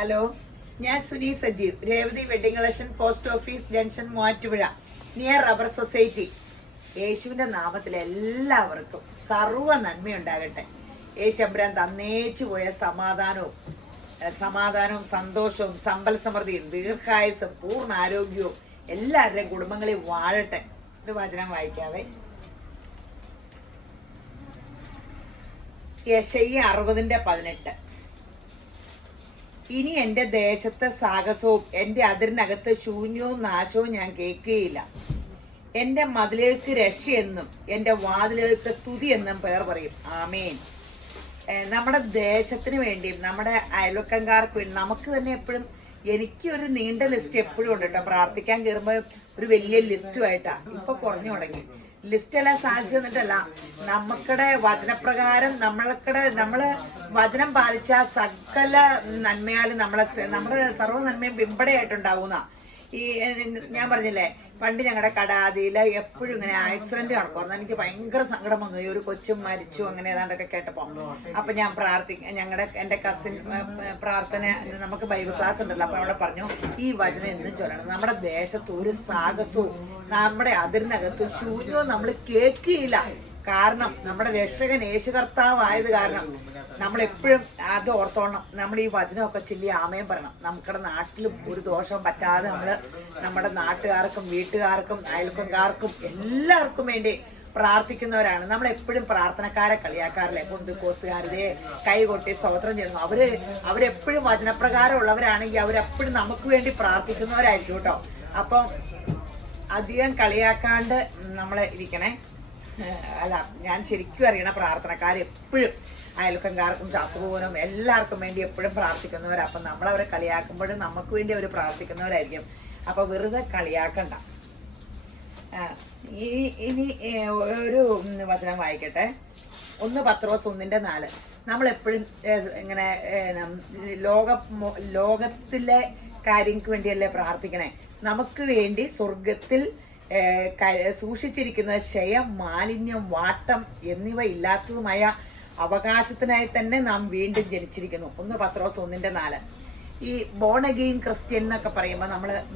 Hello, ഞാൻ Suni Sajeev, Revathi wedding collection, post office junction, Muvattupuzha, near rubber society. യേശുവിൻ്റെ നാമത്തിൽ എല്ലാവർക്കും സർവ്വ നന്മയുണ്ടാകട്ടെ. യേശുമ്പുരാൻ തന്നേച്ചു പോയ സമാധാനവും സന്തോഷവും സമ്പൽ സമൃദ്ധിയും ദീർഘായുസും പൂർണ്ണ ആരോഗ്യവും എല്ലാവരുടെയും കുടുംബങ്ങളിൽ വാഴട്ടെ. ഒരു വചനം വായിക്കാവേ. യെശയ്യാ 60:18. ഇനി എൻ്റെ ദേശത്തെ സാഹസവും എൻ്റെ അതിരിനകത്ത് ശൂന്യവും നാശവും ഞാൻ കേൾക്കുകയില്ല. എൻ്റെ മതിലുകൾക്ക് രക്ഷയെന്നും എൻ്റെ വാതിലുകൾക്ക് സ്തുതി എന്നും പേർ പറയും. ആമേൻ. നമ്മുടെ ദേശത്തിന് വേണ്ടിയും നമ്മുടെ അയൽവക്കംകാർക്ക് വേണ്ടി നമുക്ക് തന്നെ എപ്പോഴും എനിക്ക് ഒരു നീണ്ട ലിസ്റ്റ് എപ്പോഴും ഉണ്ട് കേട്ടോ. പ്രാർത്ഥിക്കാൻ കയറുമ്പോൾ ഒരു വലിയ ലിസ്റ്റുമായിട്ടാണ് ഇപ്പോൾ കുറഞ്ഞു തുടങ്ങി. ലിസ്റ്റെല്ലാം സാധിച്ചു തന്നിട്ടല്ല, നമുക്കടെ വചനപ്രകാരം നമ്മള് വചനം പാലിച്ച സകല നന്മയാലും നമ്മുടെ സർവ്വ നന്മയും പിമ്പടയായിട്ടുണ്ടാവുന്ന ഈ ഞാൻ പറഞ്ഞില്ലേ, പണ്ട് ഞങ്ങളുടെ കടാതിയില് എപ്പോഴും ഇങ്ങനെ ആക്സിഡന്റ് നടക്കുമായിരുന്നു. എനിക്ക് ഭയങ്കര സങ്കടം വന്നു. ഈ ഒരു കൊച്ചും മരിച്ചു അങ്ങനെ ഏതാണ്ടൊക്കെ കേട്ടപ്പോ. അപ്പൊ ഞാൻ എൻ്റെ കസിൻ പ്രാർത്ഥന, നമുക്ക് ബൈബിൾ ക്ലാസ് ഉണ്ടല്ലോ, അപ്പൊ അവിടെ പറഞ്ഞു ഈ വചനം എന്നും ചൊല്ലണം. നമ്മുടെ ദേശത്ത് ഒരു സാഹസവും നമ്മുടെ അതിരിനകത്ത് ശൂന്യവും നമ്മൾ കേൾക്കുകയില്ല. കാരണം നമ്മുടെ രക്ഷകൻ യേശു കർത്താവായത് കാരണം നമ്മളെപ്പോഴും അത് ഓർത്തോണം. നമ്മൾ ഈ വചനമൊക്കെ ചൊല്ലി ആമയം പറയണം. നമ്മുടെ നാട്ടിലും ഒരു ദോഷവും പറ്റാതെ നമ്മുടെ നാട്ടുകാർക്കും വീട്ടുകാർക്കും അയൽക്കാർക്കും എല്ലാവർക്കും വേണ്ടി പ്രാർത്ഥിക്കുന്നവരാണ്. നമ്മളെപ്പോഴും പ്രാർത്ഥനക്കാരെ കളിയാക്കാറില്ലേ? പൊന്തുക്കോസ്തുകാരുടെ കൈകൊട്ടി സ്തോത്രം ചെയ്യുന്നു. അവരെപ്പോഴും വചനപ്രകാരം ഉള്ളവരാണെങ്കിൽ അവരെപ്പോഴും നമുക്ക് വേണ്ടി പ്രാർത്ഥിക്കുന്നവരായിരിക്കും കേട്ടോ. അപ്പം അധികം കളിയാക്കാണ്ട് നമ്മളെ ഇരിക്കണേ. അല്ല, ഞാൻ ശരിക്കും അറിയണ പ്രാർത്ഥനക്കാർ എപ്പോഴും അയൽക്കാർക്കും ചാത്തുപോകനും എല്ലാവർക്കും വേണ്ടി എപ്പോഴും പ്രാർത്ഥിക്കുന്നവരാണ്. അപ്പം നമ്മളവരെ കളിയാക്കുമ്പോഴും നമുക്ക് വേണ്ടി അവർ പ്രാർത്ഥിക്കുന്നവരായിരിക്കും. അപ്പം വെറുതെ കളിയാക്കണ്ട. ഇനി ഒരു വചനം വായിക്കട്ടെ. 1 പത്രോസ് 1:4. നമ്മളെപ്പോഴും ഇങ്ങനെ ലോകത്തിലെ കാര്യങ്ങൾക്ക് വേണ്ടിയല്ലേ പ്രാർത്ഥിക്കണേ. നമുക്ക് വേണ്ടി സ്വർഗത്തിൽ സൂക്ഷിച്ചിരിക്കുന്ന ക്ഷയം, മാലിന്യം, വാട്ടം എന്നിവ ഇല്ലാത്തതുമായ അവകാശത്തിനായി തന്നെ നാം വീണ്ടും ജനിച്ചിരിക്കുന്നു. 1 പത്രോസ് 1:4. ഈ ബോൺ അഗെയിൻ ക്രിസ്ത്യൻ എന്നൊക്കെ പറയുമ്പോൾ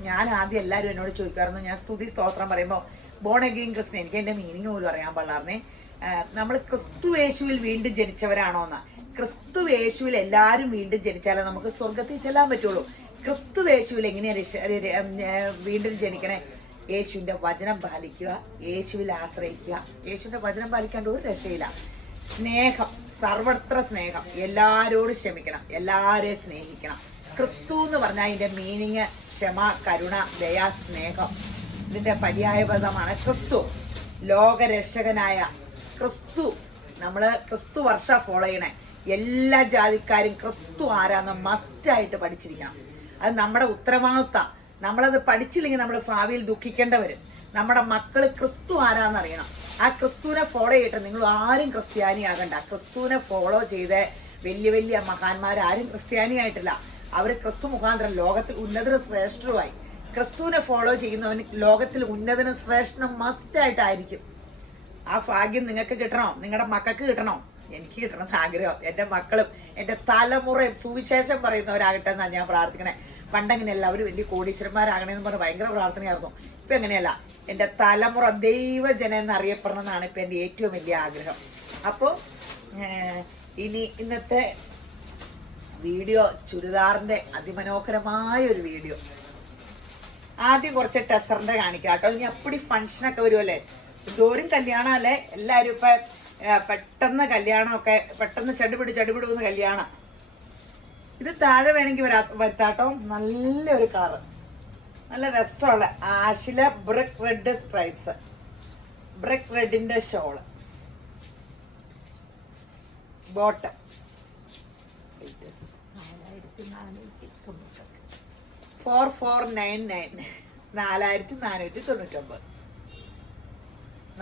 ഞാൻ ആദ്യം എല്ലാവരും എന്നോട് ചോദിക്കാറുണ്ട്. ഞാൻ സ്തുതി സ്തോത്രം പറയുമ്പോൾ ബോൺ അഗെയിൻ ക്രിസ്ത്യൻ, എനിക്ക് എൻ്റെ മീനിങ് പോലും അറിയാൻ പാടില്ലായിരുന്നേ. നമ്മൾ ക്രിസ്തു യേശുവിൽ വീണ്ടും ജനിച്ചവരാണോന്ന്. ക്രിസ്തു യേശുവിൽ എല്ലാവരും വീണ്ടും ജനിച്ചാലേ നമുക്ക് സ്വർഗത്തിൽ ചെല്ലാൻ പറ്റുള്ളൂ. ക്രിസ്തു യേശുവിൽ എങ്ങനെയാണ് വീണ്ടും ജനിക്കണേ? യേശുവിൻ്റെ വചനം പാലിക്കുക, യേശുവിൽ ആശ്രയിക്കുക. യേശുവിൻ്റെ വചനം പാലിക്കാണ്ട് ഒരു രക്ഷയില്ല. സ്നേഹം, സർവത്ര സ്നേഹം, എല്ലാവരോടും ക്ഷമിക്കണം, എല്ലാവരെയും സ്നേഹിക്കണം. ക്രിസ്തു എന്ന് പറഞ്ഞാൽ അതിൻ്റെ മീനിങ് ക്ഷമ, കരുണ, ദയ, സ്നേഹം. ഇതിൻ്റെ പര്യായപദമാണ് ക്രിസ്തു. ലോകരക്ഷകനായ ക്രിസ്തു. നമ്മൾ ക്രിസ്തു വർഷം ഫോളോ ചെയ്യണേ. എല്ലാ ജാതിക്കാരും ക്രിസ്തു ആരാന്ന് മസ്റ്റായിട്ട് പഠിച്ചിരിക്കണം. അത് നമ്മുടെ ഉത്തരവാദിത്തം. നമ്മളത് പഠിച്ചില്ലെങ്കിൽ നമ്മൾ ഭാവിയിൽ ദുഃഖിക്കേണ്ടി വരും. നമ്മുടെ മക്കൾ ക്രിസ്തു ആരാന്നറിയണം. ആ ക്രിസ്തുവിനെ ഫോളോ ചെയ്തിട്ട് നിങ്ങൾ ആരും ക്രിസ്ത്യാനി ആകണ്ട. ക്രിസ്തുവിനെ ഫോളോ ചെയ്ത് വലിയ വലിയ മഹാന്മാരാരും ക്രിസ്ത്യാനി ആയിട്ടില്ല. അവർ ക്രിസ്തു മുഖാന്തരം ലോകത്തിൽ ഉന്നതനും ശ്രേഷ്ഠരുമായി. ക്രിസ്തുവിനെ ഫോളോ ചെയ്യുന്നവന് ലോകത്തിൽ ഉന്നതനും ശ്രേഷ്ഠനും മസ്റ്റായിട്ടായിരിക്കും. ആ ഭാഗ്യം നിങ്ങൾക്ക് കിട്ടണോ? നിങ്ങളുടെ മക്കൾക്ക് കിട്ടണോ? എനിക്ക് കിട്ടണമെന്ന് ആഗ്രഹം. എൻ്റെ മക്കളും എൻ്റെ തലമുറയും സുവിശേഷം പറയുന്നവരാകട്ടെ എന്നാണ് ഞാൻ പ്രാർത്ഥിക്കണേ. പണ്ടങ്ങനെയല്ല, അവർ വലിയ കോടീശ്വരന്മാരാകണമെന്ന് പറഞ്ഞ് ഭയങ്കര പ്രാർത്ഥനയായിരുന്നു. ഇപ്പം എങ്ങനെയല്ല, എൻ്റെ തലമുറ ദൈവജനം എന്നറിയപ്പെടണം എന്നാണ് ഇപ്പം എൻ്റെ ഏറ്റവും വലിയ ആഗ്രഹം. അപ്പോൾ ഇന്നത്തെ വീഡിയോ ചുരിദാറിൻ്റെ അതിമനോഹരമായ ഒരു വീഡിയോ. ആദ്യം കുറച്ച് ടെസറിൻ്റെ കാണിക്കാം കേട്ടോ. ഇനി അപ്പടി ഫങ്ഷനൊക്കെ വരുമല്ലേ, ദൂരം കല്യാണമല്ലേ, എല്ലാവരും ഇപ്പം പെട്ടെന്ന് കല്യാണമൊക്കെ പെട്ടെന്ന് ചടുപിടുന്ന കല്യാണം. ഇത് താഴെ വേണമെങ്കിൽ വരുത്താട്ടോ. നല്ലൊരു കളറ്, നല്ല രസമുള്ള ആഷിലെ ബ്രിക്ക് റെഡ് സ്ട്രൈപ്സ്, ബ്രിക്ക് റെഡിന്റെ ഷോള്, ബോട്ടം 4499, 4499.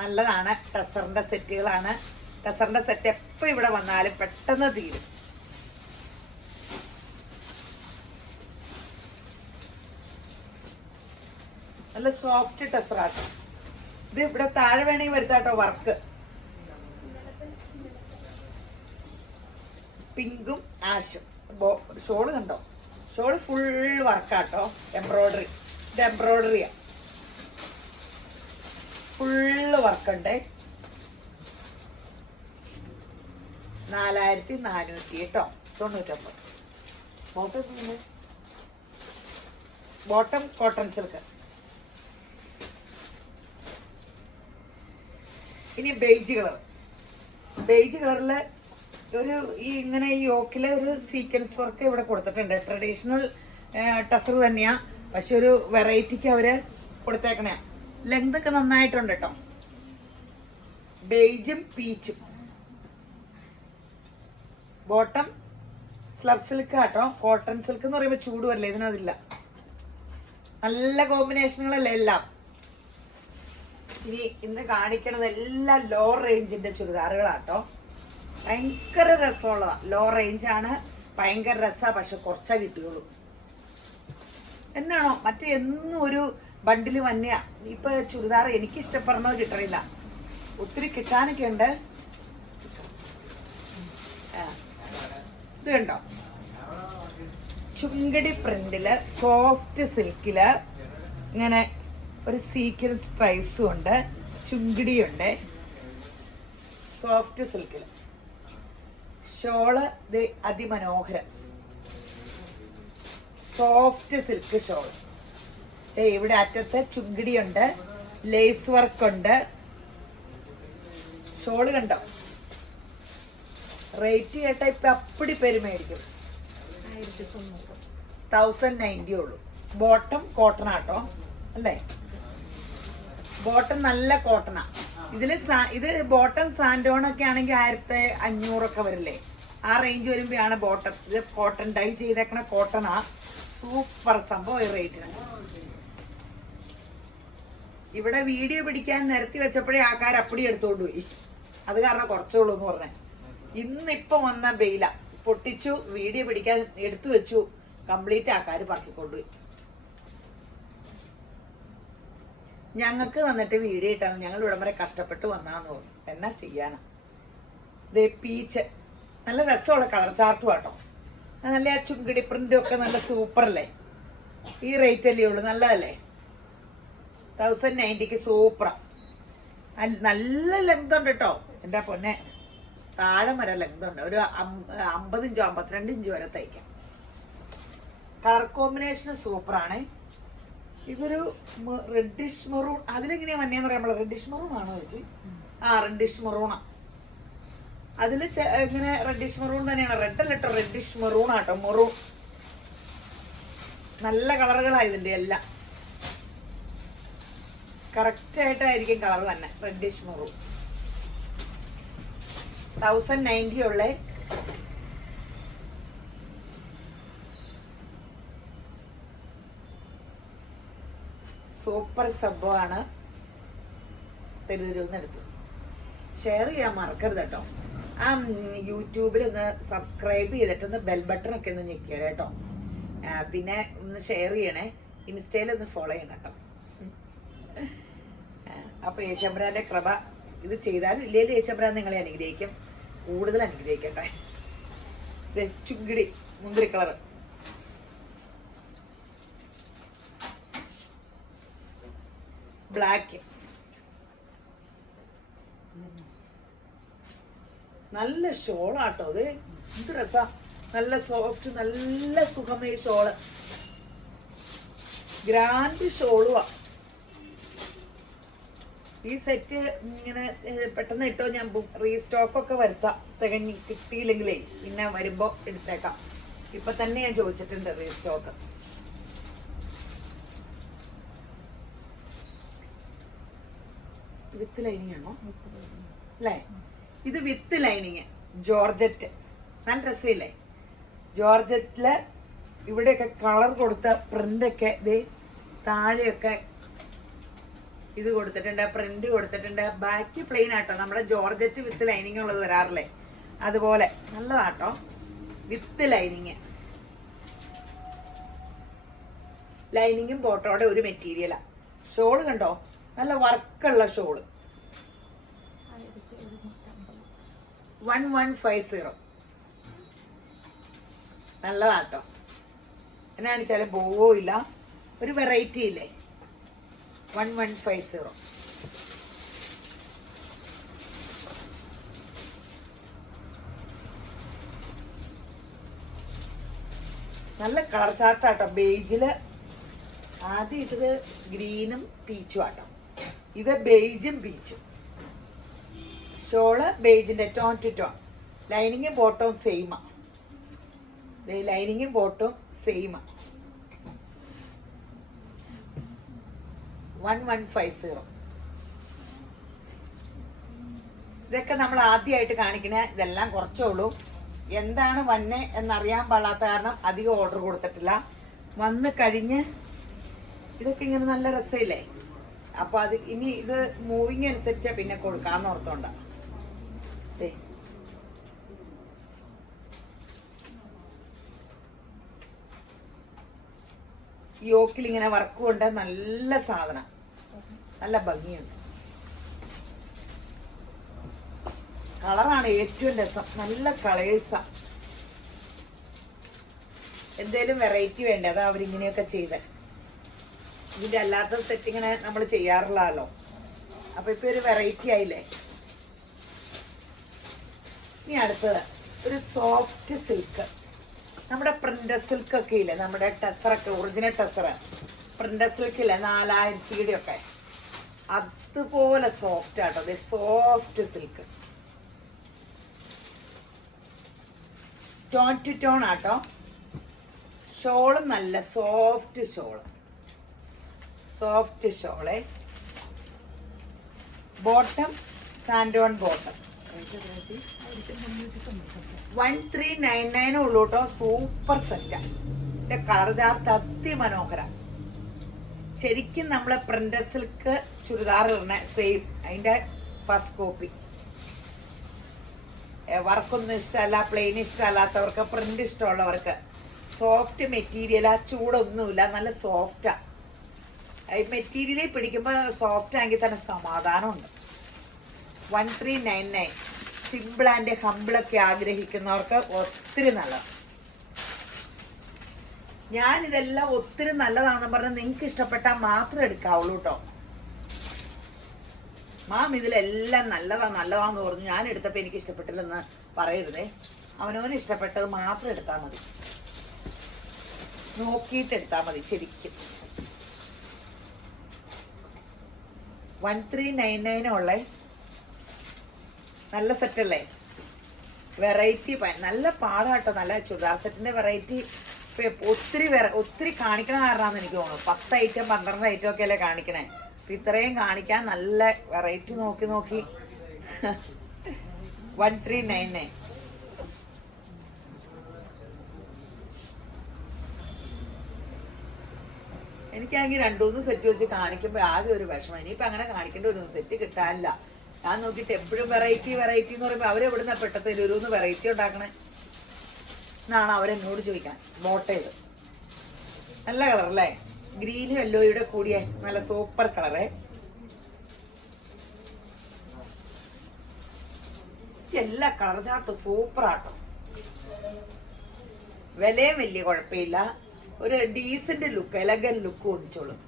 നല്ലതാണ്. ടെസറിന്റെ സെറ്റുകളാണ്. ടെസറിന്റെ സെറ്റ് എപ്പോൾ ഇവിടെ വന്നാലും പെട്ടെന്ന് തീരും. നല്ല സോഫ്റ്റ് ടെസറാട്ടോ. ഇത് ഇവിടെ താഴെ വേണമെങ്കിൽ വരുത്താട്ടോ വർക്ക്. പിങ്കും ആഷും ഷോള് കണ്ടോ? ഷോൾ ഫുൾ വർക്കാട്ടോ, എംബ്രോയ്ഡറി. ഇത് എംബ്രോയ്ഡറിയാ, ഫുള്ള് വർക്കുണ്ട്. 4400 കേട്ടോ, 99. Bottom cotton silk. ഇനി ബേജ് കളർ. ബേജ് കളറിൽ ഒരു ഇങ്ങനെ ഈ യോക്കിലെ ഒരു സീക്വൻസ് വർക്ക് ഇവിടെ കൊടുത്തിട്ടുണ്ട്. ട്രഡീഷണൽ ടസർ തന്നെയാ, പക്ഷെ ഒരു വെറൈറ്റിക്ക് അവര് കൊടുത്തേക്കണേ. ലെങ്ത് ഒക്കെ നന്നായിട്ടുണ്ട് കേട്ടോ. ബേജും പീച്ചും. ബോട്ടം സ്ലബ് സിൽക്ക് കേട്ടോ. കോട്ടൺ സിൽക്ക് എന്ന് പറയുമ്പോൾ ചൂട് വരില്ല, ഇതിനതില്ല. നല്ല കോമ്പിനേഷനുകളല്ലേ എല്ലാം. ഇനി ഇന്ന് കാണിക്കണത് എല്ലാം ലോ റേഞ്ചിന്റെ ചുരിദാറുകളാട്ടോ. ഭയങ്കര രസമുള്ളതാ. ലോ റേഞ്ചാണ്, ഭയങ്കര രസമാണ്. പക്ഷെ കുറച്ചാ കിട്ടുകയുള്ളൂ. എന്നാണോ മറ്റേ എന്നും ഒരു ബണ്ടിൽ വന്നെയാ. ഇപ്പൊ ചുരിദാർ എനിക്ക് ഇഷ്ടപ്പെടുന്നത് കിട്ടണില്ല, ഒത്തിരി കിട്ടാനൊക്കെ ഉണ്ട്. ഇത് കണ്ടോ, ചുങ്കടി പ്രിന്റില് സോഫ്റ്റ് സിൽക്കില് ഇങ്ങനെ ഒരു സീക്വൻസ് സ്ട്രൈസും ഉണ്ട്, ചുങ്കിടിയുണ്ട്. സോഫ്റ്റ് സിൽക്കിൽ ഷോള് അതിമനോഹരം. Soft silk shawl. ഇവിടെ അറ്റത്ത് ചുങ്കിടിയുണ്ട്, ലേസ് വർക്ക് ഉണ്ട്. ഷോള് കണ്ടോ, റേറ്റ് കേട്ട ഇപ്പൊ അപ്പടി പേര് മേടിക്കും. 1090 ഉള്ളൂ. ബോട്ടം കോട്ടൺ ആട്ടോ, അല്ലേ? ബോട്ടം നല്ല കോട്ടണാ. ഇത് ബോട്ടം സാൻഡോൺ ഒക്കെ ആണെങ്കിൽ 1500 വരില്ലേ, ആ റേഞ്ച് വരുമ്പോഴാണ് ബോട്ടം. ഇത് കോട്ടൺ ഡൈ ചെയ്തേക്കണ കോട്ടണാ. സൂപ്പർ സംഭവം ഈ റേറ്റിന്. ഇവിടെ വീഡിയോ പിടിക്കാൻ നിരത്തി വെച്ചപ്പോഴേ ആൾക്കാർ അപ്പടി എടുത്തോണ്ട് പോയി. അത് കാരണം കുറച്ചുള്ളൂ എന്ന് പറഞ്ഞേ. ഇന്നിപ്പം വന്ന ബെയില പൊട്ടിച്ചു, വീഡിയോ പിടിക്കാൻ എടുത്തു വെച്ചു, കംപ്ലീറ്റ് ആൾക്കാർ പറക്കിക്കൊണ്ടുപോയി. ഞങ്ങൾക്ക് വന്നിട്ട് വീഡിയോ ഇട്ടാൽ ഞങ്ങൾ ഇവിടം വരെ കഷ്ടപ്പെട്ട് വന്നാന്ന് തോന്നുന്നു. എന്നാ ചെയ്യാനാ. ഇതേ പീച്ച് നല്ല രസമുള്ള കളർ ചാർട്ടും കേട്ടോ. നല്ല ചുങ്കിടി പ്രിന്റും ഒക്കെ നല്ല സൂപ്പർ അല്ലേ. ഈ റേറ്റ് അല്ലേ ഉള്ളൂ, നല്ലതല്ലേ. 1090 സൂപ്പറാ. നല്ല ലെങ്ത് ഉണ്ട് കേട്ടോ എൻ്റെ പൊന്നെ. താഴെ വരെ ലെങ്ത് ഉണ്ട്. ഒരു 50 ഇഞ്ചോ 52 ഇഞ്ച് വരെ തയ്ക്കാം. കളർ കോമ്പിനേഷൻ സൂപ്പറാണ്. ഇതൊരു റെഡിഷ് മെറൂൺ. അതിലെങ്ങനെയാ വന്നേന്ന് പറയാൻ നമ്മള് റെഡിഷ് മെറൂൺ ആണോ ചേച്ചി? റെഡിഷ് മെറൂണാ. അതില് ഇങ്ങനെ റെഡിഷ് മെറൂൺ തന്നെയാണ്. റെഡ് അല്ല കേട്ടോ, റെഡിഷ് മെറൂൺ ആട്ടോ. മെറൂൺ നല്ല കളറുകളാണ് ഇതിന്റെ എല്ലാം. കറക്റ്റ് ആയിട്ടായിരിക്കും കളർ തന്നെ. റെഡിഷ് മെറൂൺ 1090 ഉള്ളേ. സൂപ്പർ സംഭവമാണ്. എടുത്ത് ഷെയർ ചെയ്യാൻ മറക്കരുത് കേട്ടോ. യൂട്യൂബിൽ ഒന്ന് സബ്സ്ക്രൈബ് ചെയ്തിട്ടൊന്ന് ബെൽ ബട്ടൺ ഒക്കെ ഒന്ന് ഞെക്കിയ കേട്ടോ. പിന്നെ ഒന്ന് ഷെയർ ചെയ്യണേ. ഇൻസ്റ്റയിലൊന്ന് ഫോളോ ചെയ്യണം കേട്ടോ. അപ്പൊ യേശുബ്രാന്റെ കൃപ ഇത് ചെയ്താലും ഇല്ലേലും യേശുബ്രാൻ നിങ്ങളെ അനുഗ്രഹിക്കും, കൂടുതൽ അനുഗ്രഹിക്കട്ടെ. ഇത് ചുങ്കിടി മുന്തിരി കളറ്. ബ്ലാക്ക് നല്ല ഷോളാട്ടോ. അത് എന്ത് രസാ, നല്ല സോഫ്റ്റ്, നല്ല സുഖമേ ഷോള്. ഗ്രാൻഡ് ഷോളുവാ. ഈ സെറ്റ് ഇങ്ങനെ പെട്ടെന്ന് ഇട്ടോ ഞാൻ റീസ്റ്റോക്കൊക്കെ വരുത്താം. തികഞ്ഞ് കിട്ടിയില്ലെങ്കിലേ പിന്നെ വരുമ്പോ എടുത്തേക്കാം. ഇപ്പൊ തന്നെ ഞാൻ ചോദിച്ചിട്ടുണ്ട് റീസ്റ്റോക്ക്. വിത്ത് ലൈനിങ് ആണോ അല്ലേ? ഇത് വിത്ത് ലൈനിങ് ജോർജറ്റ്. നല്ല രസമില്ലേ ജോർജറ്റില്? ഇവിടെയൊക്കെ കളർ കൊടുത്ത പ്രിന്റൊക്കെ ഇത് താഴെയൊക്കെ ഇത് കൊടുത്തിട്ടുണ്ട്, പ്രിന്റ് കൊടുത്തിട്ടുണ്ട്. ബാക്ക് പ്ലെയിൻ ആട്ടോ. നമ്മുടെ ജോർജറ്റ് വിത്ത് ലൈനിങ് ഉള്ളത് വരാറില്ലേ, അതുപോലെ നല്ലതാട്ടോ. വിത്ത് ലൈനിങ്, ലൈനിങ്ങും ബോട്ടോടെ ഒരു മെറ്റീരിയലാ. ഷോള് കണ്ടോ, നല്ല വർക്കുള്ള ഷോള്. 1150 നല്ലതാട്ടോ. എന്നാണ് വെച്ചാൽ ബോവോ ഇല്ല, ഒരു വെറൈറ്റി ഇല്ലേ. 1150. നല്ല കളർ ചാർട്ടാട്ടോ. ബേജില് ആദ്യം ഇട്ടത് ഗ്രീനും പീച്ചും ആട്ടോ. ഇത് ബേജും പീച്ചും. ഷോള് ബേജിന്റെ ടോൺ ടു ടോൺ. ലൈനിങ്ങും ബോട്ടവും സെയിമാ. ലൈനിങ്ങും ബോട്ടവും സെയിമാ. 1150. ഇതൊക്കെ നമ്മൾ ആദ്യമായിട്ട് കാണിക്കണ. ഇതെല്ലാം കുറച്ചുള്ളൂ. എന്താണ് വന്നെ എന്നറിയാൻ പാടാത്ത കാരണം അധികം ഓർഡർ കൊടുത്തിട്ടില്ല. വന്ന് കഴിഞ്ഞ് ഇതൊക്കെ ഇങ്ങനെ നല്ല രസമില്ലേ. അപ്പൊ അത് ഇനി ഇത് മൂവിങ് അനുസരിച്ചാ പിന്നെ കൊടുക്കാന്ന് ഓർത്തോണ്ട. യോക്കിൽ ഇങ്ങനെ വർക്കും ഉണ്ട്. നല്ല സാധനം, നല്ല ഭംഗിയുണ്ട്. കളറാണ് ഏറ്റവും രസം. നല്ല കളേഴ്സാ. എന്തേലും വെറൈറ്റി വേണ്ടേ, അതാ അവരിങ്ങനെയൊക്കെ ചെയ്ത്. ഇതിന്റെ അല്ലാത്ത സെറ്റ് ഇങ്ങനെ നമ്മൾ ചെയ്യാറില്ലല്ലോ. അപ്പൊ ഇപ്പൊ ഒരു വെറൈറ്റി ആയില്ലേ. ഇനി അടുത്തത് ഒരു സോഫ്റ്റ് സിൽക്ക്. നമ്മുടെ പ്രിന്റ് സിൽക്ക് ഒക്കെ ഇല്ലേ, നമ്മുടെ ടെസറൊക്കെ, ഒറിജിനൽ ടെസർ പ്രിന്റ് സിൽക്ക് ഇല്ലേ 4000 ഒക്കെ, അതുപോലെ സോഫ്റ്റ് ആട്ടോ. അതെ, soft silk tone to tone ആട്ടോ. ഷോളും നല്ല soft shawl. Soft shawl. Bottom സാൻഡോൺ ബോട്ടം. 1399 ഉള്ളൂ കേട്ടോ. സൂപ്പർ സെറ്റാ. ഇതിന്റെ കളർ ചാർട്ട് അതിമനോഹര. ശരിക്കും നമ്മളെ പ്രിന്റ് സിൽക്ക് ചുരിദാർ ഇടണ സെയിം, അതിന്റെ ഫസ്റ്റ് കോപ്പി. വർക്കൊന്നും ഇഷ്ടമല്ല, പ്ലെയിൻ ഇഷ്ടമല്ലാത്തവർക്ക്, പ്രിന്റ് ഇഷ്ടമുള്ളവർക്ക് സോഫ്റ്റ് മെറ്റീരിയലാ. ചൂടൊന്നുമില്ല, നല്ല സോഫ്റ്റാ. മെറ്റീരിയലിൽ പിടിക്കുമ്പോൾ സോഫ്റ്റ് ആണെങ്കിൽ തന്നെ സമാധാനമുണ്ട്. 1399. സിമ്പിൾ ആൻഡ് ഹമ്പിളൊക്കെ ആഗ്രഹിക്കുന്നവർക്ക് ഒത്തിരി നല്ലതാണ്. ഞാനിതെല്ലാം ഒത്തിരി നല്ലതാണെന്ന് പറഞ്ഞാൽ നിങ്ങൾക്ക് ഇഷ്ടപ്പെട്ടാൽ മാത്രം എടുക്കാവുള്ളൂ കേട്ടോ. മാം ഇതിലെല്ലാം നല്ലതാന്ന് പറഞ്ഞു ഞാൻ എടുത്തപ്പോൾ എനിക്ക് ഇഷ്ടപ്പെട്ടില്ലെന്ന് പറയരുതേ. അവനവന് ഇഷ്ടപ്പെട്ടത് മാത്രം എടുത്താൽ മതി, നോക്കിയിട്ട് എടുത്താൽ മതി. ശരിക്കും 1399 ഉള്ളേ. നല്ല സെറ്റല്ലേ, വെറൈറ്റി. നല്ല പാടാട്ടോ. നല്ല ചുരിദാർ സെറ്റിന്റെ വെറൈറ്റി ഒത്തിരി കാണിക്കണ കാരണമാണെന്ന് എനിക്ക് തോന്നുന്നു. 10 ഐറ്റം 12 ഐറ്റം ഒക്കെ അല്ലേ കാണിക്കണേ. അപ്പൊ ഇത്രയും കാണിക്കാൻ നല്ല വെറൈറ്റി നോക്കി 1399. എനിക്കാണെങ്കിൽ 2-3 സെറ്റ് വെച്ച് കാണിക്കുമ്പോൾ ആകെ ഒരു വിഷമം. ഇനിയിപ്പോൾ അങ്ങനെ കാണിക്കേണ്ട ഒരു സെറ്റ് കിട്ടാനില്ല. ഞാൻ നോക്കിയിട്ട് എപ്പോഴും വെറൈറ്റി എന്ന് പറയുമ്പോൾ അവരെവിടുന്ന പെട്ടത്തിൽ ഒരു വെറൈറ്റി ഉണ്ടാക്കണേ എന്നാണ് അവരെന്നോട് ചോദിക്കാൻ. ബോട്ടേത് നല്ല കളർ അല്ലേ, ഗ്രീനും യെല്ലോയുടെ കൂടിയ നല്ല സൂപ്പർ കളറ്. എല്ലാ കളർ ചാർട്ടും സൂപ്പർ ആട്ടോ. വിലയും വലിയ കുഴപ്പമില്ല. ഒരു ഡീസന്റ് ലുക്ക്, എലഗൻ ലുക്ക് ഒന്നിച്ചോളും.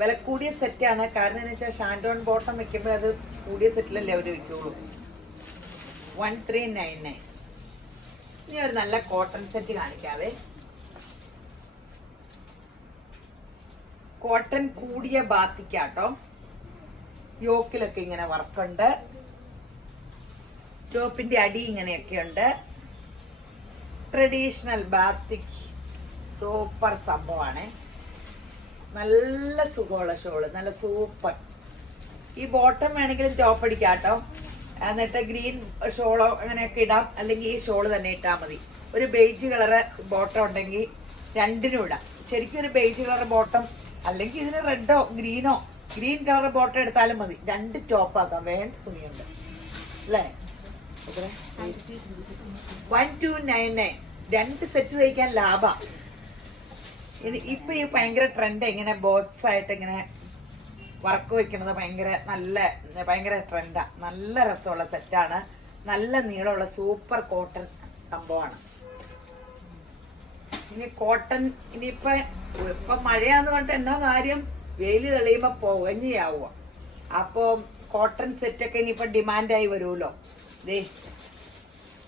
വില കൂടിയ സെറ്റാണ്. കാരണം എന്ന് വെച്ചാൽ ഷാൻഡോൺ ബോട്ടം വെക്കുമ്പോൾ അത് കൂടിയ സെറ്റിലല്ലേ അവർ വെക്കുള്ളൂ. 1399. ഇനി ഒരു നല്ല കോട്ടൺ സെറ്റ് കാണിക്കാവേ. കോട്ടൺ കൂടിയ ബാത്തിക്കാട്ടോ. യോക്കിലൊക്കെ ഇങ്ങനെ വർക്കുണ്ട്. ടോപ്പിന്റെ അടി ഇങ്ങനെയൊക്കെ ഉണ്ട്. ട്രഡീഷണൽ ബാത്തിക് സൂപ്പർ സംഭവമാണ്. നല്ല സുഖമുള്ള ഷോള്, നല്ല സൂപ്പർ. ഈ ബോട്ടം വേണമെങ്കിലും ടോപ്പ് അടിക്കാട്ടോ. എന്നിട്ട് ഗ്രീൻ ഷോളോ അങ്ങനെയൊക്കെ ഇടാം, അല്ലെങ്കിൽ ഈ ഷോള് തന്നെ ഇട്ടാൽ മതി. ഒരു ബേജ് കളറ് ബോട്ടം ഉണ്ടെങ്കിൽ രണ്ടിനും ഇടാം. ശരിക്കും ഒരു ബേജ് കളർ ബോട്ടം, അല്ലെങ്കിൽ ഇതിന് റെഡോ ഗ്രീനോ, ഗ്രീൻ കളർ ബോട്ടം എടുത്താലും മതി. 2 ടോപ്പ് ആക്കാം. വേണ്ട തുണിയുണ്ട് അല്ലേ. 1299. 2 സെറ്റ് തയ്ക്കാൻ ലാഭം. ഇപ്പൊ ഈ ഭയങ്കര ട്രെൻഡ് ഇങ്ങനെ ബോട്ട്സ് ആയിട്ട് ഇങ്ങനെ വർക്ക് വെക്കണത് ഭയങ്കര ട്രെൻഡാ. നല്ല രസമുള്ള സെറ്റാണ്. നല്ല നീളമുള്ള സൂപ്പർ കോട്ടൺ സംഭവമാണ്. ഇനി കോട്ടൺ ഇപ്പം മഴയാന്ന് പറഞ്ഞിട്ട് എന്നാ കാര്യം, വെയില് തെളിയുമ്പോൾ പുകഞ്ഞാവുക. അപ്പോൾ കോട്ടൺ സെറ്റൊക്കെ ഇനിയിപ്പം ഡിമാൻഡായി വരുമല്ലോ. ദേ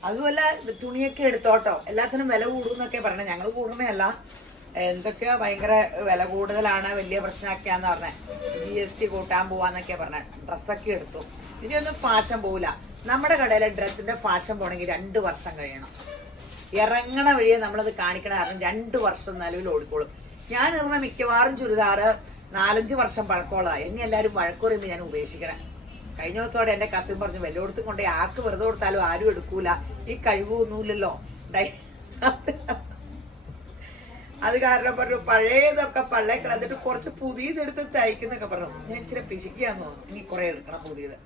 അതുമല്ല, തുണിയൊക്കെ എടുത്തോട്ടോ, എല്ലാത്തിനും വില കൂടുന്നൊക്കെ പറയണേ. ഞങ്ങൾ കൂടുന്നതല്ല, എന്തൊക്കെയോ ഭയങ്കര വില കൂടുതലാണ്, വലിയ പ്രശ്നമൊക്കെയാന്ന് പറഞ്ഞത്. GST കൂട്ടാൻ പോവാന്നൊക്കെ പറഞ്ഞ ഡ്രസ്സൊക്കെ എടുത്തു. ഇനിയൊന്നും ഫാഷൻ പോവില്ല. നമ്മുടെ കടയിലെ ഡ്രസ്സിന്റെ ഫാഷൻ പോകണമെങ്കിൽ 2 വർഷം കഴിയണം. ഇറങ്ങണ വഴിയെ നമ്മളത് കാണിക്കണ കാരണം 2 വർഷം നിലവിൽ ഓടിക്കോളും. ഞാൻ ഇറങ്ങുന്ന മിക്കവാറും ചുരിദാറ് 4-5 വർഷം പഴക്കമുള്ളതാണ്. എന്നെ എല്ലാവരും വഴക്കുറയുമ്പോൾ ഞാൻ ഉപേക്ഷിക്കണേ. കഴിഞ്ഞ ദിവസത്തോടെ എൻ്റെ കസിൻ പറഞ്ഞു, വെല്ലോടത്തും കൊണ്ടേ ആർക്ക് വെറുതെ കൊടുത്താലും ആരും എടുക്കൂല, ഈ കഴിവൊന്നുമില്ലല്ലോ. അത് കാരണം പറഞ്ഞു പഴയതൊക്കെ പള്ളേ കളഞ്ഞിട്ട് കുറച്ച് പുതിയതെടുത്ത് തയ്ക്കുന്നൊക്കെ പറഞ്ഞു. ഞാൻ ഇച്ചിരി പിശിക്കാന്ന് തോന്നുന്നു, ഇനി കുറെ എടുക്കണം പുതിയത്.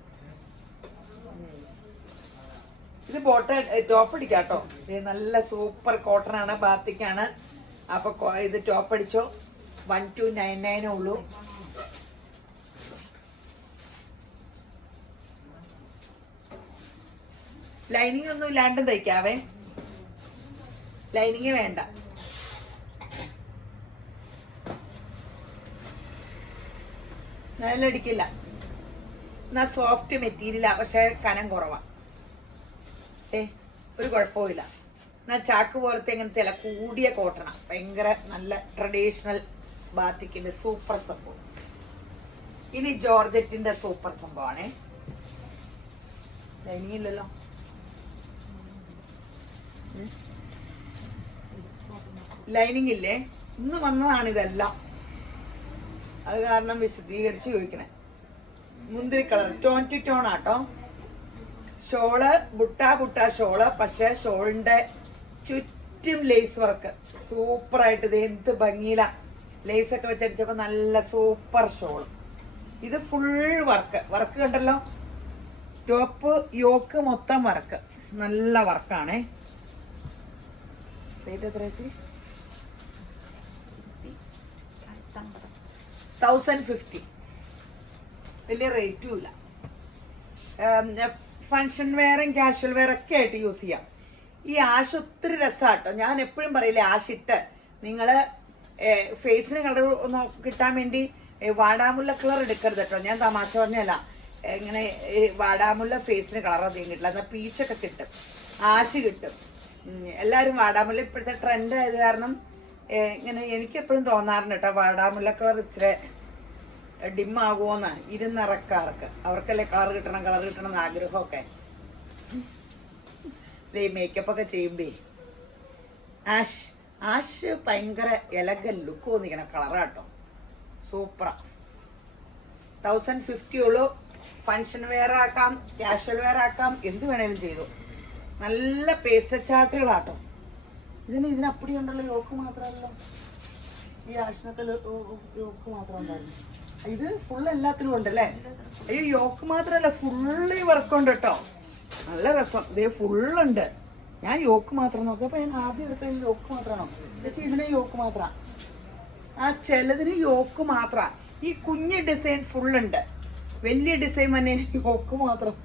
ഇത് ടോപ്പ് അടിക്കാട്ടോ. ഇത് നല്ല സൂപ്പർ കോട്ടൺ ആണ്, ബാത്തിക്കാണ്. അപ്പൊ ഇത് ടോപ്പ് അടിച്ചോ. 1299 ഉള്ളൂ. ലൈനിങ് ഒന്നും ഇല്ലാണ്ട് തയ്ക്കാവേ, ലൈനിങ് വേണ്ട. നല്ലടിക്കില്ല. എന്നാ സോഫ്റ്റ് മെറ്റീരിയലാ, പക്ഷെ കനം കുറവാ. ഒരു കുഴപ്പമില്ല. എന്നാ ചാക്ക് പോലത്തെ ഇങ്ങനത്തെ അല്ല, കൂടിയ കോട്ടണ, ഭയങ്കര നല്ല ട്രഡീഷണൽ ബാത്തിക്കിന്റെ സൂപ്പർ സംഭവം. ഇനി ജോർജറ്റിന്റെ സൂപ്പർ സംഭവമാണേ. ലൈനിങ് ഇല്ലല്ലോ. ലൈനിങ് ഇല്ലേ, ഇന്ന് വന്നതാണ് ഇതെല്ലാം. അത് കാരണം വിശദീകരിച്ച് ചോദിക്കണേ. മുന്തിരി കളർ ടോൺ ആട്ടോ. ഷോള് ബുട്ട ഷോള്, പക്ഷെ ഷോളിന്റെ ചുറ്റും ലേസ് വർക്ക് സൂപ്പറായിട്ട്. ഇത് എന്ത് ഭംഗിയില ലേസൊക്കെ വെച്ചടിച്ചപ്പോ നല്ല സൂപ്പർ ഷോള്. ഇത് ഫുൾ വർക്ക് കണ്ടല്ലോ. ടോപ്പ് യോക്ക് മൊത്തം വർക്ക്, നല്ല വർക്കാണേ. റേറ്റ് എത്ര ചേച്ചി? 1050. വലിയ റേറ്റും ഇല്ല. ഫങ്ഷൻ വെയറും കാഷ്വൽ വെയർ ഒക്കെ ആയിട്ട് യൂസ് ചെയ്യാം. ഈ ആഷ് ഒത്തിരി രസമാട്ടോ. ഞാൻ എപ്പോഴും പറയില്ലേ, ആഷിട്ട് നിങ്ങള് ഫേസിന് കളർ ഒന്ന് കിട്ടാൻ വേണ്ടി വാടാമുല്ല കളർ എടുക്കരുത് കേട്ടോ. ഞാൻ തമാശ പറഞ്ഞല്ല, ഇങ്ങനെ വാടാമുല്ല ഫേസിന് കളർ അധികം കിട്ടില്ല. എന്നാൽ പീച്ചൊക്കെ കിട്ടും, ആഷ് കിട്ടും. എല്ലാവരും വാടാമുല്ല ഇപ്പോഴത്തെ ട്രെൻഡ് ആയത് കാരണം ഇങ്ങനെ എനിക്ക് എപ്പോഴും തോന്നാറുണ്ട് കേട്ടോ, വാടാമുല്ല കളർ ഇച്ചിരി ഡിമ്മാകുമോന്ന് ഇരുന്നിറക്കാർക്ക്. അവർക്കല്ലേ കളർ കിട്ടണം എന്ന് ആഗ്രഹമൊക്കെ. മേക്കപ്പ് ഒക്കെ ചെയ്യുമ്പേ ആഷ് ഭയങ്കര എലഗൻ ലുക്ക് തോന്നിക്കണ കളറാട്ടോ, സൂപ്പറാ. 1050 ഉള്ളൂ. ഫങ്ഷൻ വെയർ ആക്കാം, കാഷ്വൽ വെയർ ആക്കാം, എന്ത് വേണേലും ചെയ്തു. നല്ല പേസ്റ്റ് ചാർട്ടുകളാട്ടോ. ഇതിനപ്പടി ഉണ്ടല്ലോ, യോക്ക് മാത്രമല്ലോ. ഈ ആഷിനൊക്കെ യോക്ക് മാത്രം ഉണ്ടായിരുന്നു. ഇത് ഫുൾ എല്ലാത്തിലും ഉണ്ടല്ലേ. അയ്യോ, യോക്ക് മാത്രല്ല, ഫുള്ള് വർക്കുണ്ട് കേട്ടോ. നല്ല രസം. ഇതേ ഫുള്ളുണ്ട്. ഞാൻ യോക്ക് മാത്രം നോക്കിയപ്പോ ഞാൻ ആദ്യം എടുത്ത യോക്ക് മാത്രമാണോ ചേച്ചി? ഇതിന് യോക്ക് മാത്രം. ചിലതിന് യോക്ക് മാത്രം. ഈ കുഞ്ഞ് ഡിസൈൻ ഫുള്ളുണ്ട്, വലിയ ഡിസൈൻ തന്നെ യോക്ക് മാത്രം.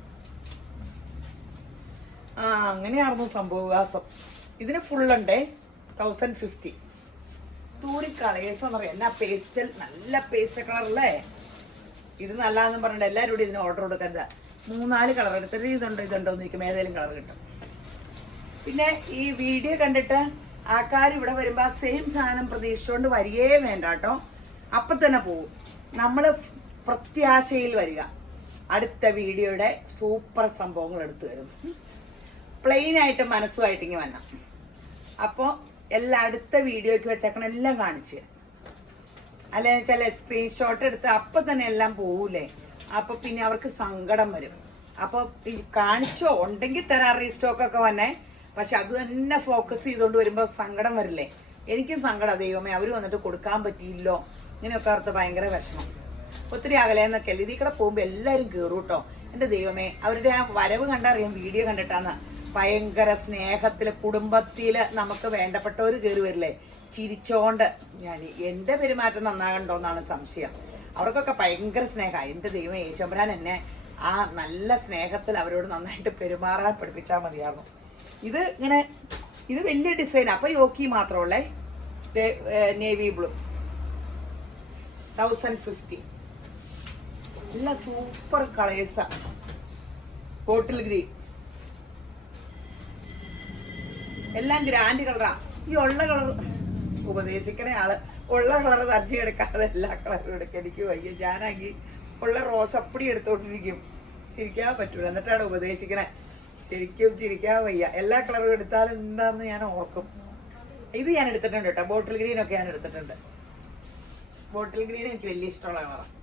അങ്ങനെയായിരുന്നു സംഭവവികാസം. ഇതിന് ഫുള്ളുണ്ടേ. 1050. തൂരി കളേഴ്സ് എന്ന് പറയാം. എന്നാ പേസ്റ്റൽ, നല്ല പേസ്റ്റൽ കളറല്ലേ. ഇത് നല്ലതെന്ന് പറഞ്ഞിട്ട് എല്ലാവരും കൂടി ഇതിന് ഓർഡർ കൊടുക്കുന്നത്. 3-4 കളർ എടുത്തിട്ട് ഇതുണ്ടോ എന്ന് ചോദിക്കും, ഏതെങ്കിലും കളർ കിട്ടും. പിന്നെ ഈ വീഡിയോ കണ്ടിട്ട് ആൾക്കാർ ഇവിടെ വരുമ്പോൾ ആ സെയിം സാധനം പ്രതീക്ഷിച്ചുകൊണ്ട് വരികയേ വേണ്ട കേട്ടോ. അപ്പം തന്നെ പോകും. നമ്മൾ പ്രത്യാശയിൽ വരിക. അടുത്ത വീഡിയോയുടെ സൂപ്പർ സംഭവങ്ങൾ എടുത്തു തരും. പ്ലെയിനായിട്ട് മനസ്സുമായിട്ട് ഇങ്ങനെ വരണം. അപ്പോൾ എല്ലാം അടുത്ത വീഡിയോയ്ക്ക് വെച്ചേക്കണം, എല്ലാം കാണിച്ചു തരും. അല്ലെങ്കിൽ ചില സ്ക്രീൻഷോട്ട് എടുത്ത് അപ്പം തന്നെ എല്ലാം പോകൂലേ, അപ്പോൾ പിന്നെ അവർക്ക് സങ്കടം വരും. അപ്പോൾ കാണിച്ചോ ഉണ്ടെങ്കിൽ തരാം, റീസ്റ്റോക്കൊക്കെ വന്നേ. പക്ഷെ അത് തന്നെ ഫോക്കസ് ചെയ്തുകൊണ്ട് വരുമ്പോൾ സങ്കടം വരില്ലേ. എനിക്കും സങ്കടം. ദൈവമേ, അവർ വന്നിട്ട് കൊടുക്കാൻ പറ്റിയില്ലോ, ഇങ്ങനെയൊക്കെ ഓർത്ത് ഭയങ്കര വിഷമം. ഒത്തിരി അകലെന്നൊക്കെ അല്ലേ. ഇതിൽ കൂടെ പോകുമ്പോൾ എല്ലാവരും കയറും കേട്ടോ. എൻ്റെ ദൈവമേ, അവരുടെ ആ വരവ് കണ്ടറിയാം, വീഡിയോ കണ്ടിട്ടാന്ന്. ഭയങ്കര സ്നേഹത്തില്, കുടുംബത്തില് നമുക്ക് വേണ്ടപ്പെട്ടവർ കയറി വരില്ലേ, ചിരിച്ചോണ്ട്. ഞാൻ എൻ്റെ പെരുമാറ്റം നന്നാകണ്ടോന്നാണ് സംശയം. അവർക്കൊക്കെ ഭയങ്കര സ്നേഹമാണ്. എൻ്റെ ദൈവം യേശുമ്പരാൻ എന്നെ ആ നല്ല സ്നേഹത്തിൽ അവരോട് നന്നായിട്ട് പെരുമാറാൻ പഠിപ്പിച്ചാൽ മതിയായിരുന്നു. ഇത് ഇങ്ങനെ ഇത് വലിയ ഡിസൈൻ. അപ്പം യോക്കി മാത്രമുള്ളേ. Navy blue 1050. നല്ല സൂപ്പർ കളേഴ്സാണ്. ബോട്ടിൽ ഗ്രീൻ എല്ലാം ഗ്രാൻഡ് കളറാ. ഈ ഉള്ള കളർ ഉപദേശിക്കണ ആള് ഉള്ള കളർ തന്നെ എടുക്കാതെ എല്ലാ കളറും എടുക്കുക. എനിക്ക് വയ്യ. ഞാനാണെങ്കിൽ ഉള്ള റോസപ്പടി എടുത്തോണ്ടിരിക്കും. ചിരിക്കാൻ പറ്റൂല. എന്നിട്ടാണ് ഉപദേശിക്കണേ. ശരിക്കും ചിരിക്കാൻ വയ്യ. എല്ലാ കളറും എടുത്താലും എന്താന്ന് ഞാൻ ഓർക്കും. ഇത് ഞാൻ എടുത്തിട്ടുണ്ട് കേട്ടോ. ബോട്ടിൽ ഗ്രീനൊക്കെ ഞാൻ എടുത്തിട്ടുണ്ട്. ബോട്ടിൽ ഗ്രീൻ എനിക്ക് വലിയ ഇഷ്ടമുള്ള കളറാണ്.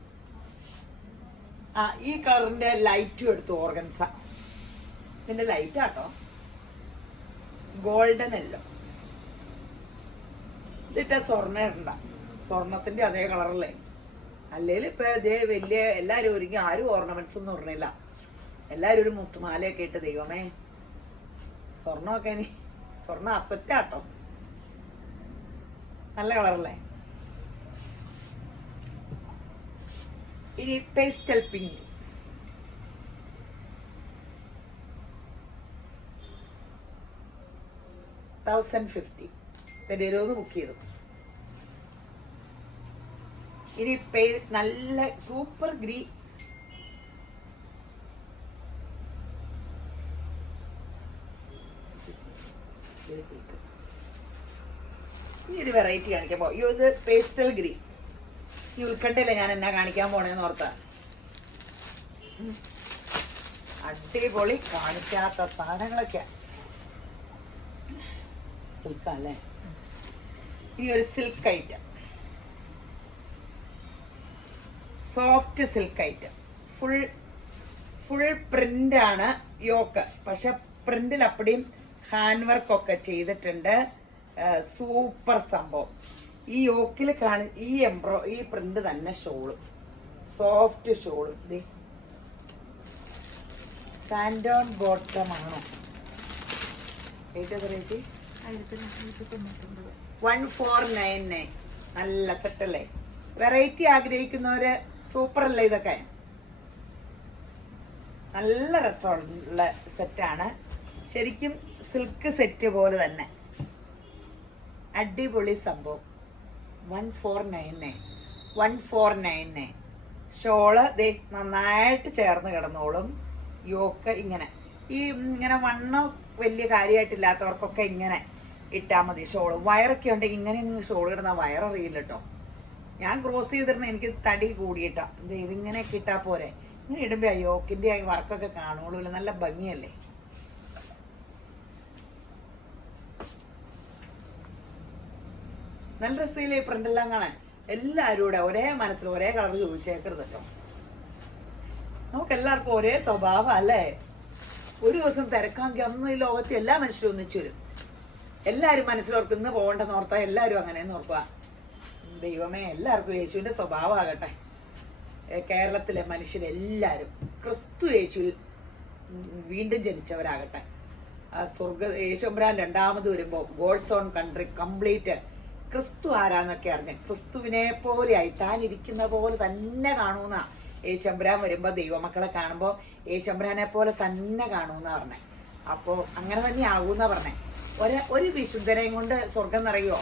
ഈ കളറിന്റെ ലൈറ്റും എടുത്തു. ഓർഗൻസ ഇതിന്റെ ലൈറ്റാട്ടോ. ഗോൾഡൻ അല്ലോ. ഇതിട്ട സ്വർണ്ണ ഇടണ്ട. സ്വർണത്തിന്റെ അതേ കളറല്ലേ. അല്ലെങ്കിൽ ഇപ്പൊ ഇതേ വലിയ എല്ലാരും ഒരുങ്ങി ആരും ഓർണമെന്റ്സ് ഒന്നും ഇടണില്ല. എല്ലാരും ഒരു മുത്തുമാലയൊക്കെ ഇട്ട്. ദൈവമേ, സ്വർണ്ണമൊക്കെ ഇനി സ്വർണ്ണ അസറ്റാട്ടോ. നല്ല കളറല്ലേ. ഇനി പേസ്റ്റൽ പിങ്ക്. $1050. തെരൂന്ന് ബുക്ക് ചെയ്തു. ഇനി നല്ല സൂപ്പർ ഗ്രീൻ. ഈ ഒരു വെറൈറ്റി കാണിക്കാൻ പോ. ഇത് പേസ്റ്റൽ ഗ്രീൻ. ഈ ഉൾക്കണ്ടല്ലേ ഞാൻ എന്നാ കാണിക്കാൻ പോണേന്ന് ഓർത്താ. അടിപൊളി കാണിക്കാത്ത സാധനങ്ങളൊക്കെ. സിൽക്കല്ലേ. ഈ ഒരു silk item, soft silk item. Full print ആണ് യോക്ക്. പക്ഷെ പ്രിന്റിൽ അപ്പടിയും ഹാൻഡ് വർക്കൊക്കെ ചെയ്തിട്ടുണ്ട്. സൂപ്പർ സംഭവം. ഈ യോക്കിൽ ഈ പ്രിന്റ് തന്നെ ഷോളും, സോഫ്റ്റ് ഷോളും. സാൻഡോൺ ബോട്ടം ആണോ? 1499. നല്ല സെറ്റല്ലേ. വെറൈറ്റി ആഗ്രഹിക്കുന്നവര് സൂപ്പർ അല്ലേ ഇതൊക്കെ. നല്ല രസമുള്ള സെറ്റാണ്. ശരിക്കും സിൽക്ക് സെറ്റ് പോലെ തന്നെ. അടിപൊളി സംഭവം. 1499. ഷോള് ദേ നന്നായിട്ട് ചേർന്ന് കിടന്നോളും. യോക്ക് ഇങ്ങനെ വണ്ണം വലിയ കാര്യമായിട്ടില്ലാത്തവർക്കൊക്കെ ഇങ്ങനെ ഇട്ടാൽ മതി. ഷോള് വയറൊക്കെ ഉണ്ടെങ്കിൽ ഇങ്ങനെ ഷോൾ കിടന്നാൽ വയററിയില്ല കേട്ടോ. ഞാൻ ക്രോസ് ചെയ്തിരുന്ന എനിക്ക് തടി കൂടിയിട്ടാ. ഇതിങ്ങനെയൊക്കെ ഇട്ടാൽ പോരെ. ഇങ്ങനെ ഇടുമ്പോ യോക്കിന്റെ വർക്കൊക്കെ കാണുള്ളൂ. നല്ല ഭംഗിയല്ലേ. നല്ല രസയില്ലേ പ്രിന്റ് എല്ലാം കാണാൻ. എല്ലാവരും കൂടെ ഒരേ മനസ്സിൽ ഒരേ കളർ ചോദിച്ചേക്കരുത് കേട്ടോ. നമുക്ക് എല്ലാവർക്കും ഒരേ സ്വഭാവം അല്ലേ. ഒരു ദിവസം തിരക്കാമെങ്കിൽ അന്ന് ഈ ലോകത്ത് എല്ലാ മനുഷ്യരും ഒന്നിച്ചു വരും. എല്ലാവരും മനസ്സിലോർക്കും ഇന്ന് പോകണ്ടെന്ന് ഓർത്താൽ എല്ലാവരും അങ്ങനെയെന്ന് ഓർക്കുക. ദൈവമേ, എല്ലാവർക്കും യേശുവിൻ്റെ സ്വഭാവമാകട്ടെ. കേരളത്തിലെ മനുഷ്യരെല്ലാവരും ക്രിസ്തു യേശുവിൽ വീണ്ടും ജനിച്ചവരാകട്ടെ. യേശുമ്പരാൻ രണ്ടാമത് വരുമ്പോൾ ഗോഡ്സ് ഓൺ കൺട്രി കംപ്ലീറ്റ് ക്രിസ്തു ആരാന്നൊക്കെ അറിഞ്ഞ് ക്രിസ്തുവിനെ പോലെയായി താൻ ഇരിക്കുന്ന പോലെ തന്നെ കാണൂന്ന യേശുമ്പരാൻ വരുമ്പോൾ ദൈവമക്കളെ കാണുമ്പോൾ യേശുമ്പരാനെ പോലെ തന്നെ കാണൂന്ന പറഞ്ഞേ. അപ്പോൾ അങ്ങനെ തന്നെ ആകൂന്ന പറഞ്ഞേ. ഒരു വിശുദ്ധനെയും കൊണ്ട് സ്വർഗം നിറയുമോ?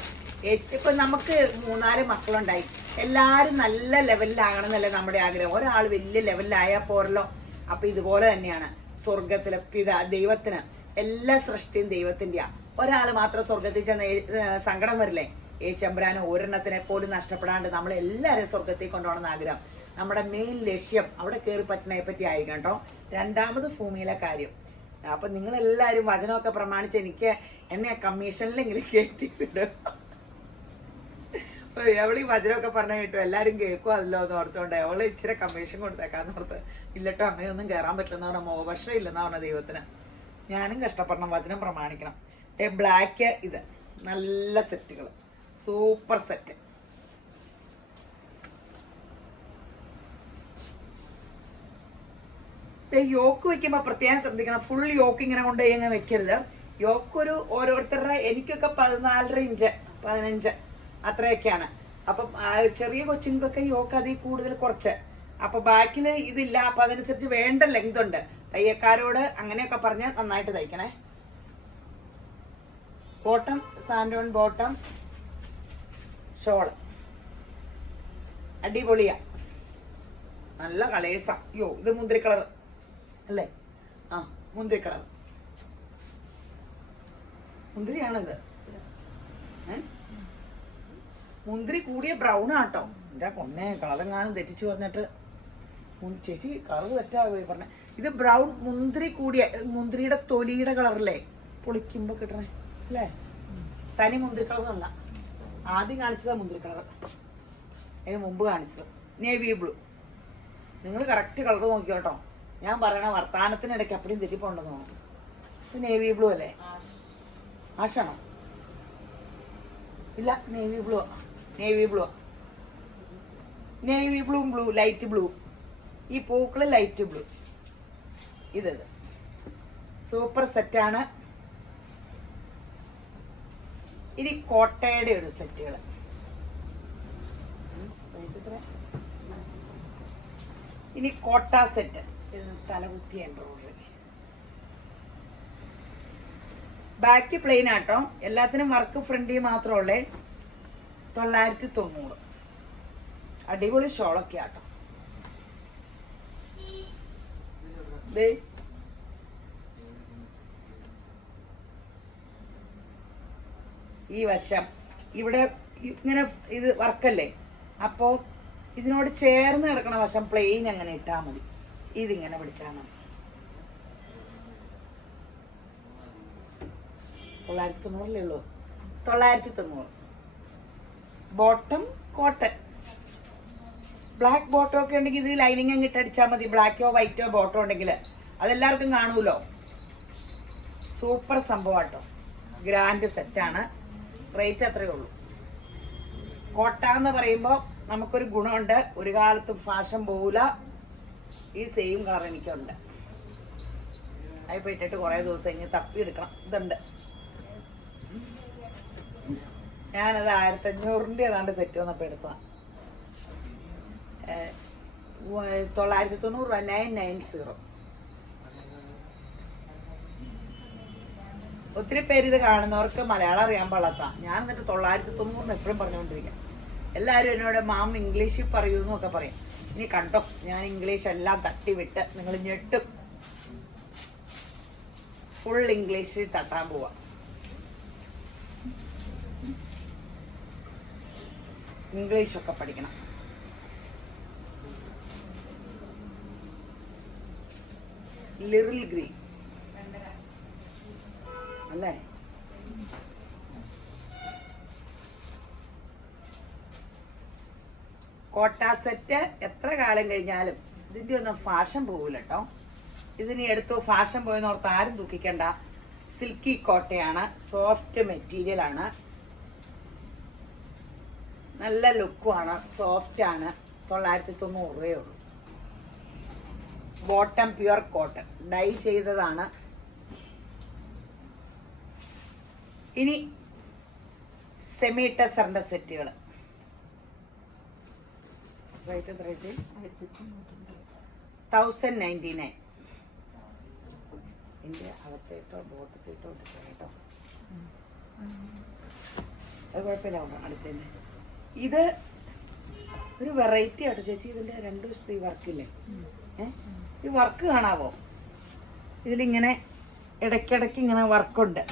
ഇപ്പൊ നമുക്ക് 3-4 മക്കളുണ്ടായി. എല്ലാവരും നല്ല ലെവലിലാകണം എന്നല്ലേ നമ്മുടെ ആഗ്രഹം. ഒരാൾ വലിയ ലെവലിലായാൽ പോരല്ലോ. അപ്പൊ ഇതുപോലെ തന്നെയാണ് സ്വർഗത്തിലെ ദൈവത്തിന് എല്ലാ സൃഷ്ടിയും ദൈവത്തിൻ്റെയാ. ഒരാൾ മാത്രം സ്വർഗത്തിൽ ചെന്ന് സങ്കടം വരില്ലേ? യേശുമ്പരാന് ഒരെണ്ണത്തിനെ പോലും നഷ്ടപ്പെടാണ്ട് നമ്മളെല്ലാവരും സ്വർഗത്തിൽ കൊണ്ടുപോകണമെന്ന് ആഗ്രഹം. നമ്മുടെ മെയിൻ ലക്ഷ്യം അവിടെ കയറി പറ്റുന്നതിനെ പറ്റി ആയിരിക്കും കേട്ടോ. രണ്ടാമത് ഭൂമിയിലെ കാര്യം. അപ്പൊ നിങ്ങളെല്ലാവരും വചനമൊക്കെ പ്രമാണിച്ച് എന്നെ കമ്മീഷനിലെങ്കിലും കയറ്റിയിട്ടുണ്ട്. എവളീ വചനമൊക്കെ പറഞ്ഞ കിട്ടും എല്ലാവരും കേൾക്കുമല്ലോ എന്ന് ഓർത്തുകൊണ്ട് എവള് ഇച്ചിരി കമ്മീഷൻ കൊടുത്തേക്കാന്ന് ഓർത്ത്. ഇല്ലട്ടോ, അങ്ങനെയൊന്നും കയറാൻ പറ്റില്ലെന്ന് പറഞ്ഞാൽ മോപക്ഷം ഇല്ലെന്നാ പറഞ്ഞ ദൈവത്തിന്. ഞാനും കഷ്ടപ്പെടണം, വചനം പ്രമാണിക്കണം. ബ്ലാക്ക് ഇത് നല്ല സെറ്റുകൾ, സൂപ്പർ സെറ്റ്. യോക്ക് വെക്കുമ്പോൾ പ്രത്യേകം ശ്രദ്ധിക്കണം. ഫുൾ യോക്ക് ഇങ്ങനെ കൊണ്ട് ഇങ്ങനെ വെക്കരുത്. യോക്ക് ഓരോരുത്തരുടെ എനിക്കൊക്കെ 14 ഇഞ്ച് 15 അത്രയൊക്കെയാണ്. അപ്പം ചെറിയ കൊച്ചുങ്ങൾക്കൊക്കെ യോക്ക് അതിൽ കൂടുതൽ കുറച്ച് അപ്പൊ ബാക്കിൽ ഇതില്ല. അപ്പൊ അതനുസരിച്ച് വേണ്ട ലെങ്ത് ഉണ്ട്. തയ്യക്കാരോട് അങ്ങനെയൊക്കെ പറഞ്ഞ് നന്നായിട്ട് തയ്ക്കണേ. ബോട്ടം സാൻഡോൺ ബോട്ടം ഷോള് അടിപൊളിയാ, നല്ല കളേഴ്സാ. അയ്യോ ഇത് മുന്തിരി കളർ അല്ലേ? ആ മുന്തിരി കളർ മുന്തിരിയാണിത്. മുന്തിരി കൂടിയ ബ്രൗൺ ആട്ടോ. എൻ്റെ പൊന്നെ കളറെങ്ങാനും തെറ്റിച്ചു പറഞ്ഞിട്ട് ചേച്ചി കളർ തെറ്റാവേ പറഞ്ഞ. ഇത് ബ്രൗൺ മുന്തിരി കൂടിയ, മുന്തിരിയുടെ തൊലിയുടെ കളറല്ലേ പൊളിക്കുമ്പോ കിട്ടണേ അല്ലേ? തനി മുന്തിരി കളറല്ല. ആദ്യം കാണിച്ചതാ മുന്തിരി കളർ, അതിന് മുമ്പ് കാണിച്ചത് നേവി ബ്ലൂ. നിങ്ങൾ കറക്റ്റ് കളർ നോക്കി കേട്ടോ. ഞാൻ പറയണ വർത്താനത്തിനിടയ്ക്ക് അപ്പടിയും തെറ്റിപ്പോണ്ടെന്ന് നോക്കും. ഇത് നേവി ബ്ലൂ അല്ലേ? ആഷാണോ? ഇല്ല, navy blue. Navy blue, navy blue, blue light blue. ഈ പൂക്കള് ലൈറ്റ് ബ്ലൂ. ഇത് സൂപ്പർ സെറ്റാണ്. ഇനി കോട്ടയുടെ ഒരു സെറ്റുകൾ. ഇനി കോട്ട സെറ്റ്. ഇത് തലകുത്തി എംബ്രോയിഡറി. ബാക്ക് പ്ലെയിൻ ആട്ടോ. എല്ലാത്തിനും വർക്ക് ഫ്രണ്ടിൽ മാത്രമുള്ളേ. 990. അടിപൊളി ഷോളൊക്കെ ആട്ടോ. ഈ വശം ഇവിടെ ഇങ്ങനെ ഇത് വർക്കല്ലേ, അപ്പോ ഇതിനോട് ചേർന്ന് കിടക്കണ വശം പ്ലെയിൻ അങ്ങനെ ഇട്ടാൽ മതി. ഇതിങ്ങനെ പിടിച്ചാൽ മതി. 990 ഉള്ളൂ. 990. Bottom cotton. ബ്ലാക്ക് ബോട്ടം ഒക്കെ ഉണ്ടെങ്കിൽ ഇത് ലൈനിങ് അങ്ങ് ഇട്ടടിച്ചാൽ മതി. ബ്ലാക്കോ വൈറ്റോ ബോട്ടം ഉണ്ടെങ്കിൽ അതെല്ലാവർക്കും കാണൂലോ. സൂപ്പർ സംഭവം കേട്ടോ. ഗ്രാൻഡ് സെറ്റാണ്. റേറ്റ് അത്രയേ ഉള്ളൂ. കോട്ട എന്ന് പറയുമ്പോൾ നമുക്കൊരു ഗുണമുണ്ട്, ഒരു കാലത്ത് ഫാഷൻ പോവില്ല. ഈ സെയിം കളർ എനിക്കുണ്ട്. അതിപ്പോൾ ഇട്ടിട്ട് കുറേ ദിവസം ഇങ്ങനെ തപ്പിയെടുക്കണം. ഇതുണ്ട്. ഞാനത് 1500 ഏതാണ്ട് സെറ്റ് വന്നപ്പോൾ എടുത്തതാണ്. 990 രൂപ. 990. ഒത്തിരി പേര് ഇത് കാണുന്നവർക്ക് മലയാളം അറിയാൻ പാടാത്ത. ഞാൻ എന്നിട്ട് 990 എപ്പോഴും പറഞ്ഞുകൊണ്ടിരിക്കാം. എല്ലാവരും എന്നോട് മാം ഇംഗ്ലീഷിൽ പറയൂ എന്നൊക്കെ പറയും. ഇനി കണ്ടോ, ഞാൻ ഇംഗ്ലീഷ് എല്ലാം തട്ടിവിട്ട് നിങ്ങൾ ഞെട്ടും. ഫുൾ ഇംഗ്ലീഷിൽ തട്ടാൻ പോവാ. ഇംഗ്ലീഷൊക്കെ പഠിക്കണം. ലിറിൽ ഗ്രീൻ അല്ലേ? കോട്ട സെറ്റ് എത്ര കാലം കഴിഞ്ഞാലും ഇതിൻ്റെ ഒന്നും ഫാഷൻ പോകില്ല കേട്ടോ. ഇതിനി എടുത്തു ഫാഷൻ പോയെന്ന് ഓർത്ത് ആരും ദുഃഖിക്കണ്ട. സിൽക്കി കോട്ടയാണ്. സോഫ്റ്റ് മെറ്റീരിയൽ ആണ്. നല്ല ലുക്കുമാണ്. സോഫ്റ്റ് ആണ്. 990 രൂപയേ ഉള്ളൂ. ബോട്ടം പ്യുർ കോട്ടൺ ഡൈ ചെയ്തതാണ്. ഇനി സെമി ടെസറിന്റെ സെറ്റുകൾ. റേറ്റ് എത്ര? 1099. ഇതിൻ്റെ അകത്തേട്ടോ ബോട്ടത്തേട്ടോ കേട്ടോ. അത് കുഴപ്പമില്ല. അടുത്തന്നെ ഇത് ഒരു വെറൈറ്റി ആട്ടോ ചേച്ചി. ഇതിൻ്റെ 2 ദിവസത്തെ ഈ വർക്കില്ലേ, ഈ വർക്ക് കാണാവോ? ഇതിലിങ്ങനെ ഇടയ്ക്കിടയ്ക്ക് ഇങ്ങനെ വർക്കുണ്ട്.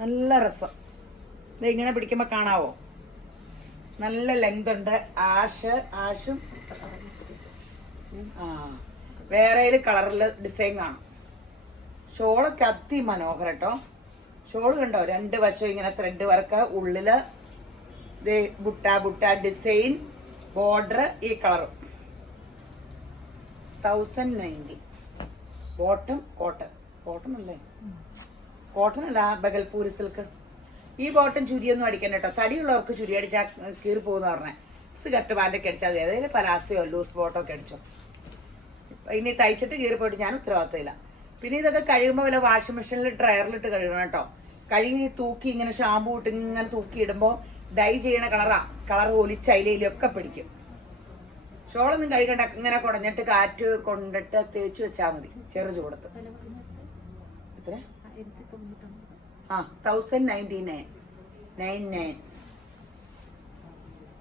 നല്ല രസം. ഇതിങ്ങനെ പിടിക്കുമ്പോൾ കാണാവോ? നല്ല ലെങ്ത് ഉണ്ട്. ആഷും വേറെ കളറിൽ ഡിസൈൻ കാണും. ഷോളൊക്കെ അതിമനോഹരം കേട്ടോ. ഷോള് കണ്ടോ? 2 വശം ഇങ്ങനെ ത്രെഡ് വർക്ക്. ഉള്ളില് ബുട്ട ഡിസൈൻ ബോർഡർ. ഈ കളറും 1090. ബോട്ടം കോട്ടൺ അല്ലേ? കോട്ടൺ അല്ല, ബഗൽപൂരി സിൽക്ക്. ഈ ബോട്ടം ചുരിയൊന്നും അടിക്കണ്ട കേട്ടോ. തടിയുള്ളവർക്ക് ചുരി അടിച്ചാൽ കീറി പോകുന്ന പറഞ്ഞേ. സിഗരറ്റ് പാൻറ്റൊക്കെ അടിച്ചാൽ മതി. അതായത് പലാസയോ ലൂസ് ബോട്ടമൊക്കെ അടിച്ചോ. ഇനി തയ്ച്ചിട്ട് കീറി പോയിട്ട് ഞാൻ ഉത്തരവാദിത്തമില്ല. പിന്നെ ഇതൊക്കെ കഴുകുമ്പോൾ വല്ല വാഷിംഗ് മെഷീനിൽ ഡ്രയറിലിട്ട് കഴുകണം കേട്ടോ. കഴുകി തൂക്കി ഇങ്ങനെ ഷാമ്പൂ ഇട്ട് ഇങ്ങനെ തൂക്കി ഇടുമ്പോൾ ഡൈ ചെയ്യണ കളർ ഒലിച്ച് അതിലൊക്കെ പിടിക്കും. ഷോളൊന്നും കഴുകണ്ട, ഇങ്ങനെ കുടഞ്ഞിട്ട് കാറ്റ് കൊണ്ടിട്ട് തേച്ച് വെച്ചാൽ മതി ചെറു ചൂടത്ത്. എത്ര? 1099.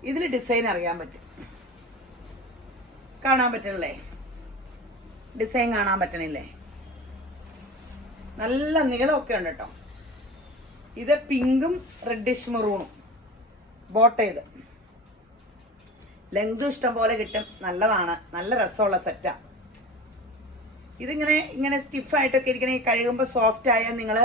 ഇതിൽ ഡിസൈൻ അറിയാൻ പറ്റും, കാണാൻ പറ്റണില്ലേ? ഡിസൈൻ കാണാൻ പറ്റണില്ലേ? നല്ല നീളമൊക്കെ ഉണ്ട് കേട്ടോ. ഇത് പിങ്കും റെഡിഷ് മെറൂണും ബോട്ട് ചെയ്ത് ലെങ്തും ഇഷ്ടം പോലെ കിട്ടും. നല്ലതാണ്, നല്ല രസമുള്ള സെറ്റാ. ഇങ്ങനെ സ്റ്റിഫായിട്ടൊക്കെ ഇരിക്കണേ, കഴുകുമ്പോൾ സോഫ്റ്റ് ആയാൽ നിങ്ങൾ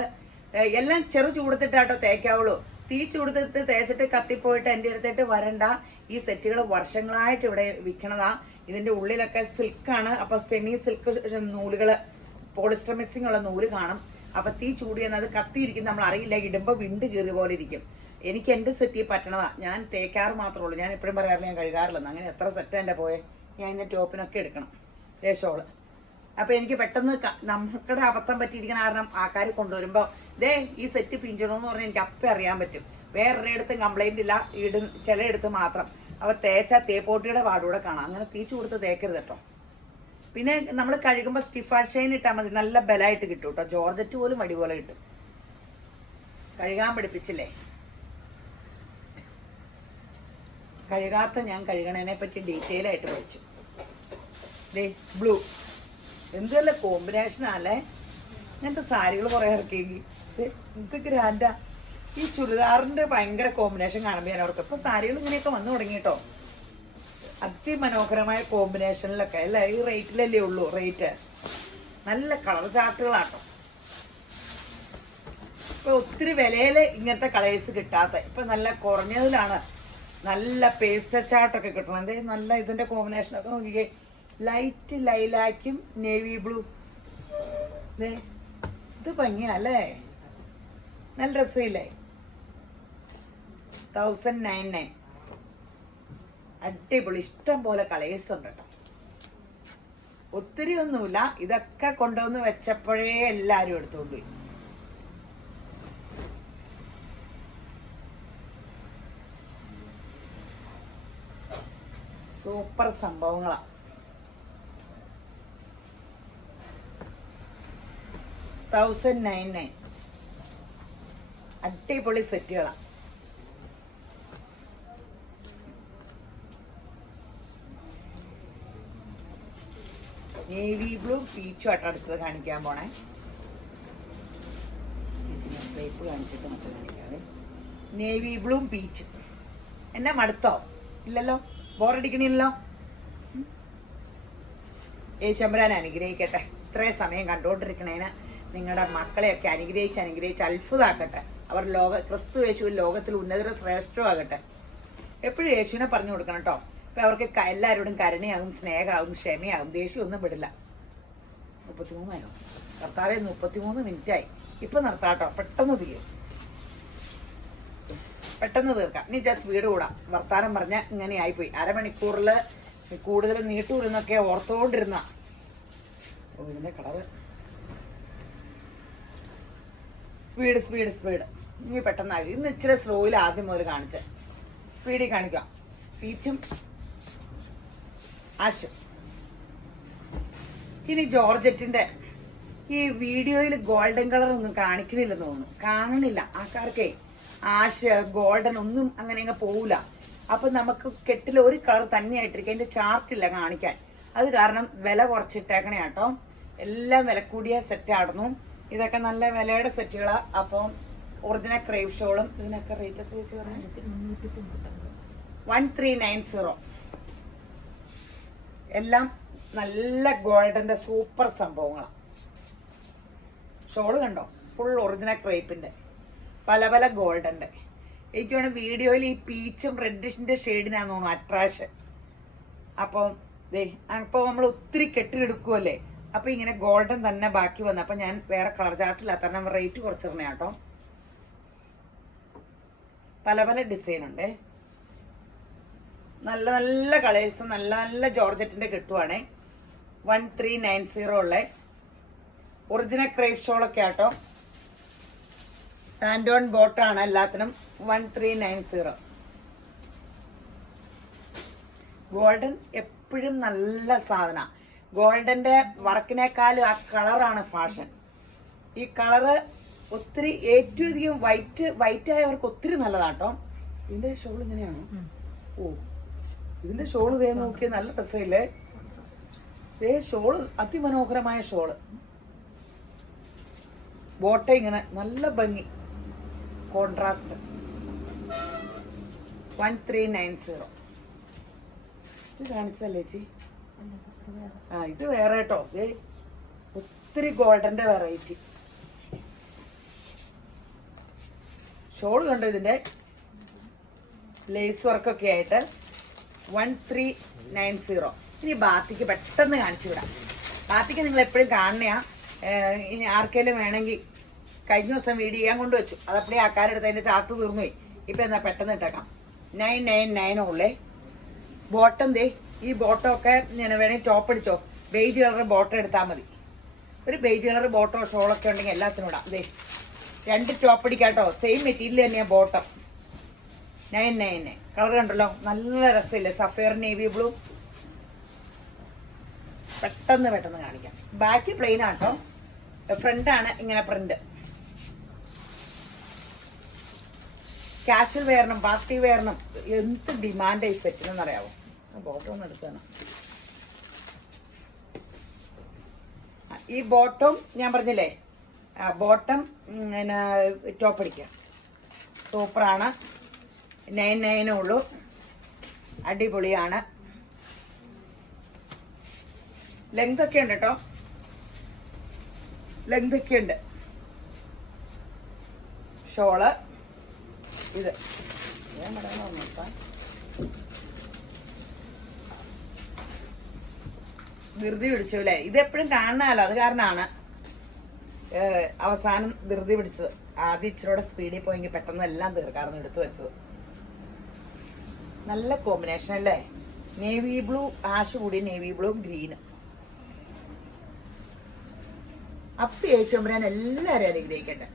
എല്ലാം ചെറു ചൂടത്തിട്ടാട്ടോ തേക്കാവുള്ളൂ. തീ ചൂടത്തിട്ട് തേച്ചിട്ട് കത്തിപ്പോയിട്ട് എൻ്റെ അടുത്തിട്ട് വരണ്ട. ഈ സെറ്റുകൾ വർഷങ്ങളായിട്ട് ഇവിടെ വിൽക്കണതാ. ഇതിൻ്റെ ഉള്ളിലൊക്കെ സിൽക്കാണ്. അപ്പം സെമി സിൽക്ക് നൂലുകൾ, പോളിസ്റ്റർ മിക്സിംഗ് ഉള്ള നൂല് കാണും. അപ്പം തീ ചൂടിയെന്ന് അത് കത്തിയിരിക്കും, നമ്മൾ അറിയില്ല. ഇടുമ്പോൾ വിണ്ട് കീറിയ പോലെ ഇരിക്കും. എനിക്ക് എൻ്റെ സെറ്റിൽ പറ്റണതാ. ഞാൻ തേക്കാറ് മാത്രമേ ഉള്ളൂ, ഞാൻ എപ്പോഴും പറയാറില്ല ഞാൻ കഴുകാറില്ലെന്ന്. അങ്ങനെ എത്ര സെറ്റ് എൻ്റെ പോയെ. ഞാൻ ഇതിൻ്റെ ടോപ്പിനൊക്കെ എടുക്കണം ദേശോള്. അപ്പം എനിക്ക് പെട്ടെന്ന് നമുക്കിടെ അബദ്ധം പറ്റിയിരിക്കണ കാരണം ആൾക്കാർ കൊണ്ടുവരുമ്പോൾ ഈ സെറ്റ് പിഞ്ചണമെന്ന് പറഞ്ഞാൽ എനിക്ക് അപ്പം അറിയാൻ പറ്റും. വേറൊരിടത്തും കംപ്ലൈൻ്റ് ഇല്ല, ചിലയിടത്ത് മാത്രം. അപ്പോൾ തേച്ച തേപ്പോട്ടിയുടെ പാടുകൂടെ കാണാം. അങ്ങനെ തീച്ചു കൊടുത്ത് തേക്കരുത് കേട്ടോ. പിന്നെ നമ്മൾ കഴുകുമ്പോൾ സ്റ്റിഫാ ഷൈൻ ഇട്ടാൽ മതി, നല്ല ബലമായിട്ട് കിട്ടും കേട്ടോ. ജോർജറ്റ് പോലും വടി പോലെ കിട്ടും. കഴുകാൻ പഠിപ്പിച്ചില്ലേ? കഴുകാത്ത ഞാൻ കഴുകണതിനെ പറ്റി ഡീറ്റെയിൽ ആയിട്ട് പഠിച്ചു. ബ്ലൂ എന്തല്ല കോമ്പിനേഷനല്ലേ. ഇങ്ങനത്തെ സാരികൾ കുറേ ഇറക്കിയെങ്കിൽ ഇത് ഗ്രാൻഡാ. ഈ ചുരിദാറിൻ്റെ ഭയങ്കര കോമ്പിനേഷൻ കാണുമ്പോൾ ഞാൻ അവർക്ക് ഇപ്പോൾ സാരികൾ ഇങ്ങനെയൊക്കെ വന്നു തുടങ്ങി കേട്ടോ. അതിമനോഹരമായ കോമ്പിനേഷനിലൊക്കെ അല്ല. ഈ റേറ്റിലല്ലേ ഉള്ളൂ റേറ്റ്. നല്ല കളർ ചാർട്ടുകളാട്ടോ. ഇപ്പോൾ ഒത്തിരി വിലയിൽ ഇങ്ങനത്തെ കളേഴ്സ് കിട്ടാത്ത, ഇപ്പം നല്ല കുറഞ്ഞതിലാണ് നല്ല പേസ്റ്റ് ചാർട്ടൊക്കെ കിട്ടണം. നല്ല ഇതിൻ്റെ കോമ്പിനേഷനൊക്കെ നോക്കിക്കേ. ലൈറ്റ് ലൈലാക്കും നേവി ബ്ലൂ. ഇത് ഭംഗിയല്ലേ, നല്ല രസമില്ലേ? 1099. അടിപൊളി. ഇഷ്ടം പോലെ കളേഴ്സ് ഉണ്ട് കേട്ടോ. ഒത്തിരി ഒന്നുമില്ല. ഇതൊക്കെ കൊണ്ടുവന്ന് വെച്ചപ്പോഴേ എല്ലാവരും എടുത്തുകൊണ്ട് പോയി. സൂപ്പർ സംഭവങ്ങളാണ്. 1099. അടിപൊളി സെറ്റുകളാണ്. നേവി ബ്ലൂ പീച്ചും ആട്ടോ അടുത്തത് കാണിക്കാൻ പോണേ. ചേച്ചി ഞാൻ പ്ലേപ്പ് കാണിച്ചിട്ട് മറ്റേ കാണിക്കാതെ. Navy blue peach. എന്നെ മടുത്തോ? ഇല്ലല്ലോ, ബോറടിക്കണില്ലല്ലോ. യേശുമ്പരാൻ അനുഗ്രഹിക്കട്ടെ. ഇത്രയും സമയം കണ്ടുകൊണ്ടിരിക്കണേന് നിങ്ങളുടെ മക്കളെയൊക്കെ അനുഗ്രഹിച്ച് അത്ഭുതമാക്കട്ടെ. അവർ ക്രിസ്തു യേശുവിൽ ലോകത്തിൽ ഉന്നതര ശ്രേഷ്ഠമാകട്ടെ. എപ്പോഴും യേശുവിനെ പറഞ്ഞു കൊടുക്കണം കേട്ടോ. ഇപ്പം അവർക്ക് എല്ലാവരോടും കരുണയാകും, സ്നേഹമാകും, ക്ഷമയാകും. ദേഷ്യം ഒന്നും വിടില്ല. 33 കർത്താവെ 33 മിനിറ്റായി. ഇപ്പം നിർത്താട്ടോ, പെട്ടെന്ന് തീരും. പെട്ടെന്ന് തീർക്കാം. ഇനി സ്പീഡ് കൂടാം. വർത്താനം പറഞ്ഞാൽ ഇങ്ങനെ ആയിപ്പോയി. അരമണിക്കൂറിൽ കൂടുതൽ നീട്ടൂരെന്നൊക്കെ ഓർത്തുകൊണ്ടിരുന്ന. ഇതിൻ്റെ കളറ് സ്പീഡ് ഇനി പെട്ടെന്നായി. ഇന്ന് ഇച്ചിരി സ്ലോയിൽ ആദ്യം മുതൽ കാണിച്ച് സ്പീഡിൽ കാണിക്കാം. പീച്ചും ആഷും. ഇനി ജോർജറ്റിൻ്റെ ഈ വീഡിയോയിൽ ഗോൾഡൻ കളർ ഒന്നും കാണിക്കണില്ലെന്ന് തോന്നുന്നു. കാണണില്ല ആൾക്കാർക്കേ. ആഷ് ഗോൾഡൻ ഒന്നും അങ്ങനെ അങ്ങ് പോവില്ല. അപ്പം നമുക്ക് കെട്ടിൽ ഒരു കളർ തന്നെയായിട്ടിരിക്കും. അതിൻ്റെ ചാർട്ടില്ല കാണിക്കാൻ. അത് കാരണം വില കുറച്ചിട്ടേക്കണേ കേട്ടോ. എല്ലാം വില കൂടിയ സെറ്റായിരുന്നു. ഇതൊക്കെ നല്ല വിലയുടെ സെറ്റുകളാണ്. അപ്പം ഒറിജിനൽ ക്രേവ് ഷോളും ഇതിനൊക്കെ റേറ്റ് എത്ര വെച്ച് പറഞ്ഞു? 1390. എല്ലാം നല്ല ഗോൾഡൻ്റെ സൂപ്പർ സംഭവങ്ങളാണ്. ഷോള് കണ്ടോ? ഫുൾ ഒറിജിനൽ ക്രേപ്പിൻ്റെ പല ഗോൾഡൻ്റെ. എനിക്ക് വേണം വീഡിയോയിൽ ഈ പീച്ചും റെഡിഷിൻ്റെ ഷെയ്ഡിനാന്ന് തോന്നുന്നു അട്രാക്ഷൻ. അപ്പം അപ്പോൾ നമ്മൾ ഒത്തിരി കെട്ടിയെടുക്കുമല്ലേ. അപ്പോൾ ഇങ്ങനെ ഗോൾഡൻ തന്നെ ബാക്കി വന്നു. അപ്പം ഞാൻ വേറെ കളർ ചാർട്ടില്ലാത്ത കാരണം റേറ്റ് കുറച്ചിടണേ കേട്ടോ. പല ഡിസൈനുണ്ട്. നല്ല കളേഴ്സ്, നല്ല ജോർജറ്റിൻ്റെ കിട്ടുവാണേ. 1390 ഉള്ള ഒറിജിനൽ ക്രേപ്പ് ഷോളൊക്കെ ആട്ടോ. സാൻഡോൺ ബോട്ടാണ് എല്ലാത്തിനും. 1390. ഗോൾഡൻ എപ്പോഴും നല്ല സാധന. ഗോൾഡന്റെ വർക്കിനേക്കാളും ആ കളറാണ് ഫാഷൻ. ഈ കളറ് ഒത്തിരി ഏറ്റവും അധികം വൈറ്റ് ആയവർക്ക് ഒത്തിരി നല്ലതാട്ടോ. ഇതിന്റെ ഷോൾ ഇങ്ങനെയാണോ? ഓ, ഇതിന്റെ ഷോള് ഇതേ നോക്കിയ നല്ല രസമില്ലേ? ഇതേ ഷോള് അതിമനോഹരമായ ഷോള്. ബോട്ട ഇങ്ങനെ നല്ല ഭംഗി, കോൺട്രാസ്റ്റ്. 1390. ഇത് കാണിച്ചല്ലേ ചേച്ചി? ആ, ഇത് വേറെ കേട്ടോ. ഒത്തിരി ഗോൾഡന്റെ വെറൈറ്റി ഷോൾ കണ്ടോ? ഇതിന്റെ ലേസ് വർക്കൊക്കെ ആയിട്ട് 1390. ഇനി ബാത്തിക്ക് പെട്ടെന്ന് കാണിച്ചു വിടാം. ബാത്തിക്ക് നിങ്ങൾ എപ്പോഴും കാണണയാ. ഇനി ആർക്കെങ്കിലും വേണമെങ്കിൽ കഴിഞ്ഞ ദിവസം വീഡിയോ ചെയ്യാൻ കൊണ്ടുവച്ചു, അതപ്പടി ആൾക്കാരെടുത്ത് അതിന്റെ ചാർട്ട് തീർന്നു പോയി. ഇപ്പൊ എന്നാ പെട്ടെന്ന് ഇട്ടേക്കാം. 999 ഉള്ളേ. ബോട്ടം ദേ, ഈ ബോട്ടം ഒക്കെ ഞാൻ വേണമെങ്കിൽ ടോപ്പ് അടിച്ചോ. ബേജ് കളർ ബോട്ടം എടുത്താൽ മതി. ഒരു ബേജ് കളർ ബോട്ടോ ഷോളൊക്കെ ഉണ്ടെങ്കിൽ എല്ലാത്തിനും ഇടാം. ദേ 2 ടോപ്പ് അടിക്കാട്ടോ. സെയിം മെറ്റീരിയൽ തന്നെയാണ് ബോട്ടം. 999. കളർ കണ്ടല്ലോ, നല്ല രസമില്ലേ? Sapphire navy blue. പെട്ടെന്ന് കാണിക്കാം. ബാക്ക് പ്ലെയിൻ ആട്ടോ, ഫ്രണ്ടാണ് ഇങ്ങനെ പ്രിന്റ്. കാഷ്വൽ വെയറിനും പാർട്ടി വെയറിനും എന്ത് ഡിമാൻഡ് ഈ സെറ്റിനെന്ന് അറിയാവോ? ബോട്ടം ഒന്ന് എടുത്താണ്. ഈ ബോട്ടം ഞാൻ പറഞ്ഞില്ലേ, ബോട്ടം പിന്നെ ടോപ്പ് അടിക്കുക. സൂപ്പറാണ്. 99 ഉള്ളൂ. അടിപൊളിയാണ്. ലെങ്ത് ഒക്കെ ഉണ്ട് കേട്ടോ, ലെങ്ത് ഒക്കെ ഉണ്ട്. ഷോള് ഇത് ധൃതി പിടിച്ചു അല്ലേ? ഇതെപ്പോഴും കാണാമല്ലോ, അത് കാരണമാണ് അവസാനം ധൃതി പിടിച്ചത്. ആദ്യം ഇച്ചിരൂടെ സ്പീഡിൽ പോയെങ്കിൽ പെട്ടെന്ന് എല്ലാം തീർക്കാറുണ്ട് എടുത്തു വെച്ചത്. നല്ല കോമ്പിനേഷൻ അല്ലേ? നേവി ബ്ലൂ, ആഷ് കൂടി നേവി ബ്ലൂ, ഗ്രീനും. അപ്പി യേശുമ്പരാൻ എല്ലാവരും അനുഗ്രഹിക്കട്ടെ.